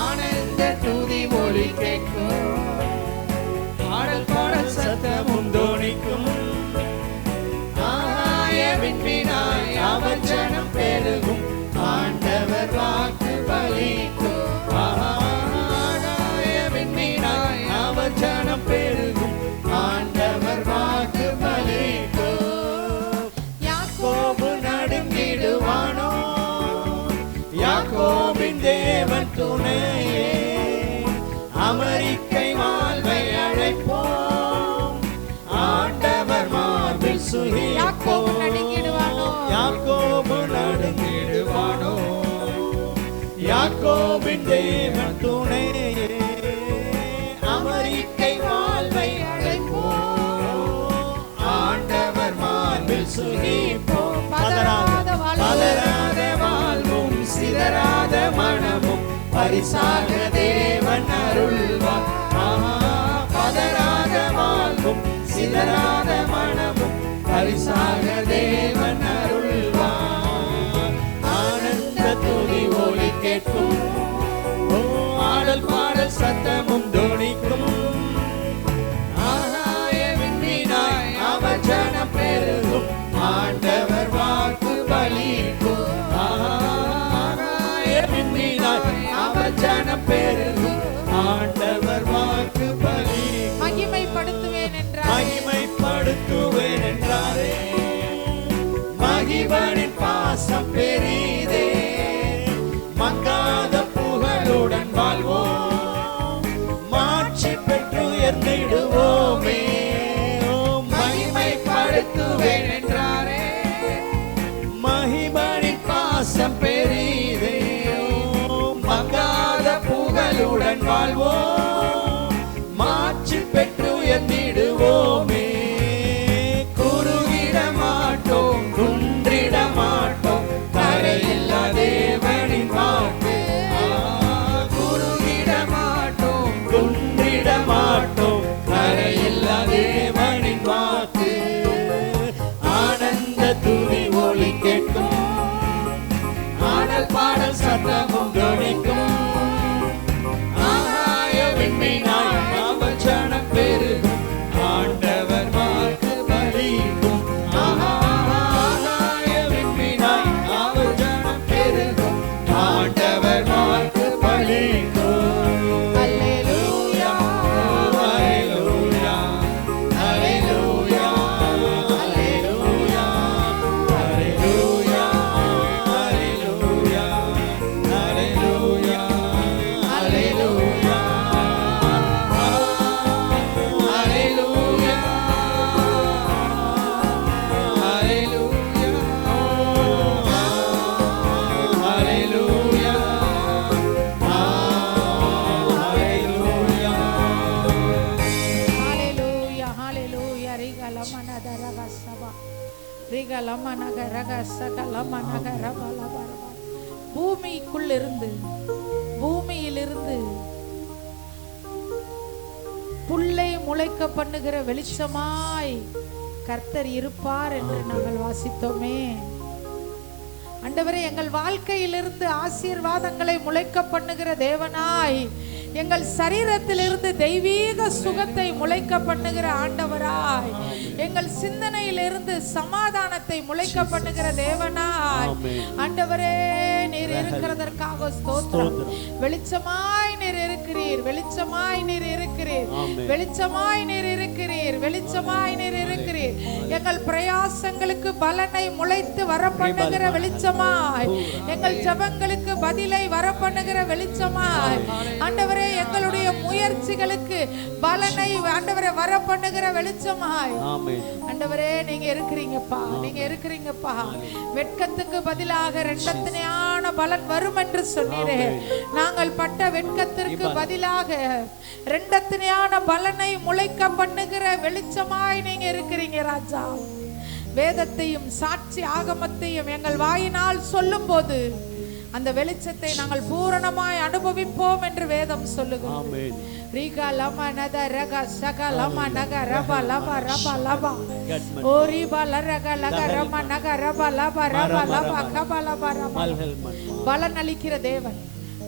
ஆனந்த துதி ஒலி கேட்கும் பாடல் பாடல் சத்தமும் தோணிக்கும் விண்மீனாய் அவர் ஜனம் பெருகும் ஆண்டவர் வாக்கு பலிக்கும் விண்மீனாய் அவர் ஜனம் பெருகும் ஆண்டவர் வாக்கு பலிக்கும் யாக்கோபு நடுங்கிடுவானோ யாக்கோபின் தேவன் துணையே அமெரிக்கை வாழ்வை அழைப்போம் ஆண்டவர் மார்பில் யாக்கோபு நடுங்கிடுவானோ யாக்கோபு நடுங்கிடுவானோ யாக்கோபின் தேவன் துணையே அமெரிக்கை வாழ்வை அழைப்போம் ஆண்டவர் மார்பில் சுகிப்போம் பதறாத வாழ்வும் சிதறாத மனமும் பரிசாக தேவன் அருள்வார் பதறாத வாழ்வும் சிதறாத மனமும் பரிசாக தேவன் அருள்வார் ஆனந்த துதி ஒலி கேட்கும் ஆடல் பாடல் சத்தமும் தோணிக்கும் விண்மீனாய் அவர் ஜனம் பெருகும் ஆண்டவர் வாக்கு பலிக்கும் விண்மீனாய் அவர் ஜனம் பெருகும் ஆண்டவர் வாக்கு பலிக்கும் மகிமைப்படுத்துவேன் என்றார் மகிமைப்படுத்துவேன் என்றாரே மகிவனின் பாசம் பெரிதே மங்காத புகழுடன் வாழ்வோம் மாட்சி பெற்று உயர்ந்திடுவோமே மகிமைப்படுத்துவேன் என்றாரே மகிவனின் பாசம் பெரிதே மங்காத புகழுடன் வாழ்வோம் மாட்சி பெற்று உயர்ந்திடுவோமே குறுகிட மாட்டோம் குன்றிட மாட்டோம் தரையில்லா தேவனின் வாக்கு குறுகிட மாட்டோம் குன்றிட மாட்டோம் தரையில்லா தேவனின் வாக்கு ஆனந்த துதி ஒலி கேட்கும் ஆடல் பாடல் சத்தமும் கவனிக்கும் விண்மீனாய் அவர் ஜனம் பெருகும் ஆண்டவர் வாக்கு பலிக்கும் விண்மீனாய் அவர் ஜனம் பெருகும் ஆண்டவர் வாக்கு பலிக்கும் அல்லேலூயா அல்லேலூயா அல்லேலூயா அல்லேலூயா அல்லேலூயா அல்லேலூயா அல்லேலூயா ஹalleluya ஹalleluya ரிகலமனதரகசபா ரிகலமனகரகசகலமனகரபலபரப பூமியிலிருந்து புல்லை முளைக்க பண்ணுகிற வெளிச்சமாய் கர்த்தர் இருப்பார் என்று நாங்கள் வாசித்தோமே. ஆண்டவரே, எங்கள் வாழ்க்கையிலிருந்து ஆசீர்வாதங்களை முளைக்க பண்ணுகிற தேவனாய், எங்கள் சரீரத்திலிருந்து தெய்வீக சுகத்தை முளைக்க பண்ணுகிற ஆண்டவராய், எங்கள் சிந்தனையிலிருந்து சமாதானத்தை முளைக்க பண்ணுகிற தேவனாய் ஆண்டவரே, நீர் இருக்கிறதற்காக ஸ்தோத்திரம். வெளிச்சமாய் நீர் இருக்கிறீர், வெளிச்சமாய் நீர் இருக்கிறீர், வெளிச்சமாய் நீர் இருக்கிறீர், வெளிச்சமாய் நீர் இருக்கிறீர். எங்கள் பிரயாசங்களுக்கு பலனை முளைத்து வர பண்ணுகிற வெளிச்சமாய், எங்கள் ஜபங்களுக்கு பதிலை வர பண்ணுகிற வெளிச்சமாய் ஆண்டவரே, எங்களுடைய முயற்சிகளுக்கு பலனை ஆண்டவரே வர பண்ணுகிற வெளிச்சமாய் ஆண்டவரே நீங்க இருக்கிறீங்கப்பா, நீங்க இருக்கிறீங்கப்பா. வெட்கத்துக்கு பதிலாக ரெண்டத்தனையான பலன் வரும் என்று சொன்னீரே. நாங்கள் பட்ட வெட்கத்திற்கு பதிலாக ரெண்டத்தனையான பலனை முளைக்க பண்ணுகிற வெளிச்சமாய் நீங்க இருக்கிறீங்க ராஜா. வேதத்தையும் சாட்சி ஆகமத்தையும் எங்கள் வாயினால் சொல்லும் போது அந்த வெளிச்சத்தை நாங்கள் பூரணமாய் அனுபவிப்போம் என்று வேதம் சொல்லுகிறது. ரீகா லமா நத ரக சக லமா நக ரபா லபா ரபா லபா ஓரிபா லரக லக ரமா நக ரபா லபா ரபா லபா கபா லபா ரபா. பலன் அளிக்கிற தேவன்,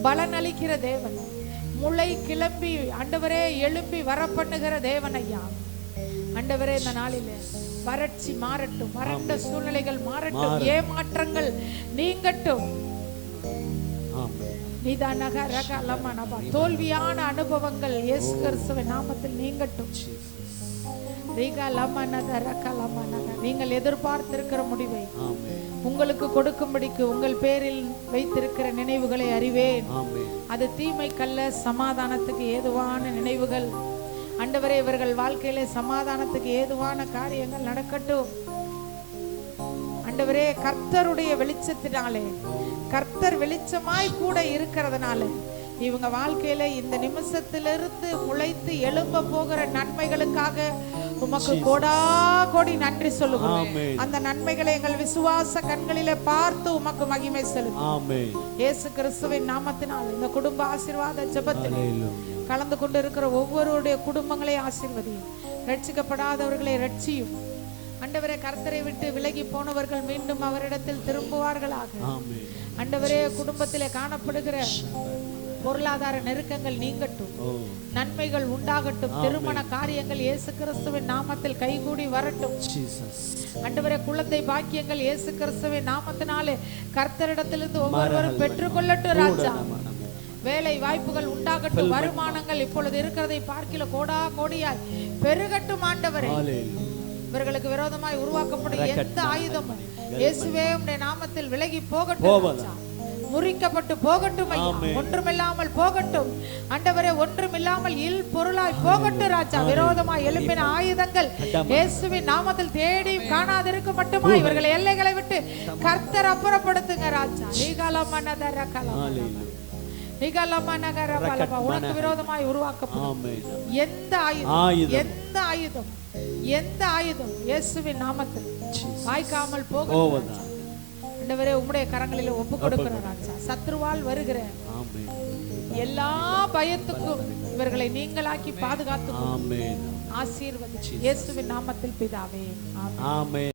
பலன் அளிக்கிற தேவன், முளை கிளம்பி ஆண்டவரே எழும்பி வர பண்ணுகிற தேவன் ஐயா. ஆண்டவரே இந்த நாளிலே வறட்சி மாறட்டும், வறண்ட சூழ்நிலைகள் மாறட்டும், ஏமாற்றங்கள் நீங்கட்டும். தோல்வியான அனுபவங்கள் இயேசு கிறிஸ்துவின் நாமத்தில் நீங்கட்டும். நீங்கள் எதிர்பார்த்திருக்கிற முடிவை உங்களுக்கு கொடுக்கும்படிக்கு உங்கள் பேரில் வைத்திருக்கிற நினைவுகளை அறிவேன். அது தீமைக்கல்ல, சமாதானத்துக்கு ஏதுவான நினைவுகள். ஆண்டவரே, இவர்கள் வாழ்க்கையில சமாதானத்துக்கு ஏதுவான காரியங்கள் நடக்கட்டும். ஆண்டவரே, கர்த்தருடைய வெளிச்சத்தினாலே, கர்த்தர் வெளிச்சமாய் கூட இருக்கிறதுனால இவங்க வாழ்க்கையில இந்த நிமிஷத்திலிருந்து முளைத்து எழும்ப போகிற நன்மைகளுக்காக உமக்கு கோடா கோடி நன்றி சொல்லுகிறோம். அந்த நன்மைகளை எங்கள் விசுவாச கண்களிலே பார்த்து உமக்கு மகிமை செலுத்தும். இயேசு கிறிஸ்துவின் நாமத்தினால் இந்த குடும்ப ஆசீர்வாத ஜெபத்தில் கலந்து கொண்டு இருக்கிற ஒவ்வொருடைய குடும்பங்களை ஆசீர்வதியும். ரட்சிக்கப்படாதவர்களை ரட்சியும். ஆண்டவரே, கர்த்தரை விட்டு விலகி போனவர்கள் மீண்டும் அவரிடத்தில் திரும்புவார்களாக. ஆண்டவரே, குடும்பத்திலே காணப்படுகிற பொருளாதார நெருக்கங்கள் நீங்கட்டும், நன்மைகள் உண்டாகட்டும், திருமண காரியங்கள் இயேசு கிறிஸ்துவின் நாமத்தில் கைகூடி வரட்டும். ஆண்டவரே, குழந்தை பாக்கியங்கள் இயேசு கிறிஸ்துவின் நாமத்தினாலே கர்த்தரிடத்திலிருந்து ஒவ்வொருவரும் பெற்றுக்கொள்ளட்டும் ராஜா. வேலை வாய்ப்புகள் உண்டாகட்டும், வருமானங்கள் இப்பொழுது இருக்கிறதை பார்க்கில கோடா கோடியாய் பெருகட்டும். ஆண்டவரே, இவர்களுக்கு விரோதமாய் உருவாக்கப்படும் எந்த ஆயுதமும் இயேசுவே உம்முடைய நாமத்தில் விலகி போகட்டும், முறிக்கப்பட்டு போகட்டும் ஐயா. ஒன்றுமில்லாமல் போகட்டும் ஆண்டவரே, ஒன்றுமில்லாமல் இல் பொருளாய் போகட்டும் ராஜா. விரோதமாய் எழும்பின ஆயுதங்கள் இயேசுவின் நாமத்தில் தேடி காணாதிருக்க மட்டுமா இவர்களை எல்லைகளை விட்டு கர்த்தர் அப்புறப்படுத்துங்க ராஜா. உனக்கு விரோதமாய் உருவாக்கப்படும் எந்த ஆயுதம் இயேசுவின் நாமத்தில் வாய்க்காமல் போகும். ஆண்டவரே, உம்முடைய கரங்களில் ஒப்பு கொடுக்கிறோம் ராஜா. சத்ருவால் வருகிற எல்லா பயத்துக்கும் இவர்களை நீங்களாக்கி பாதுகாத்து ஆசீர்வதி இயேசுவின் நாமத்தில் பிதாவே, ஆமென்.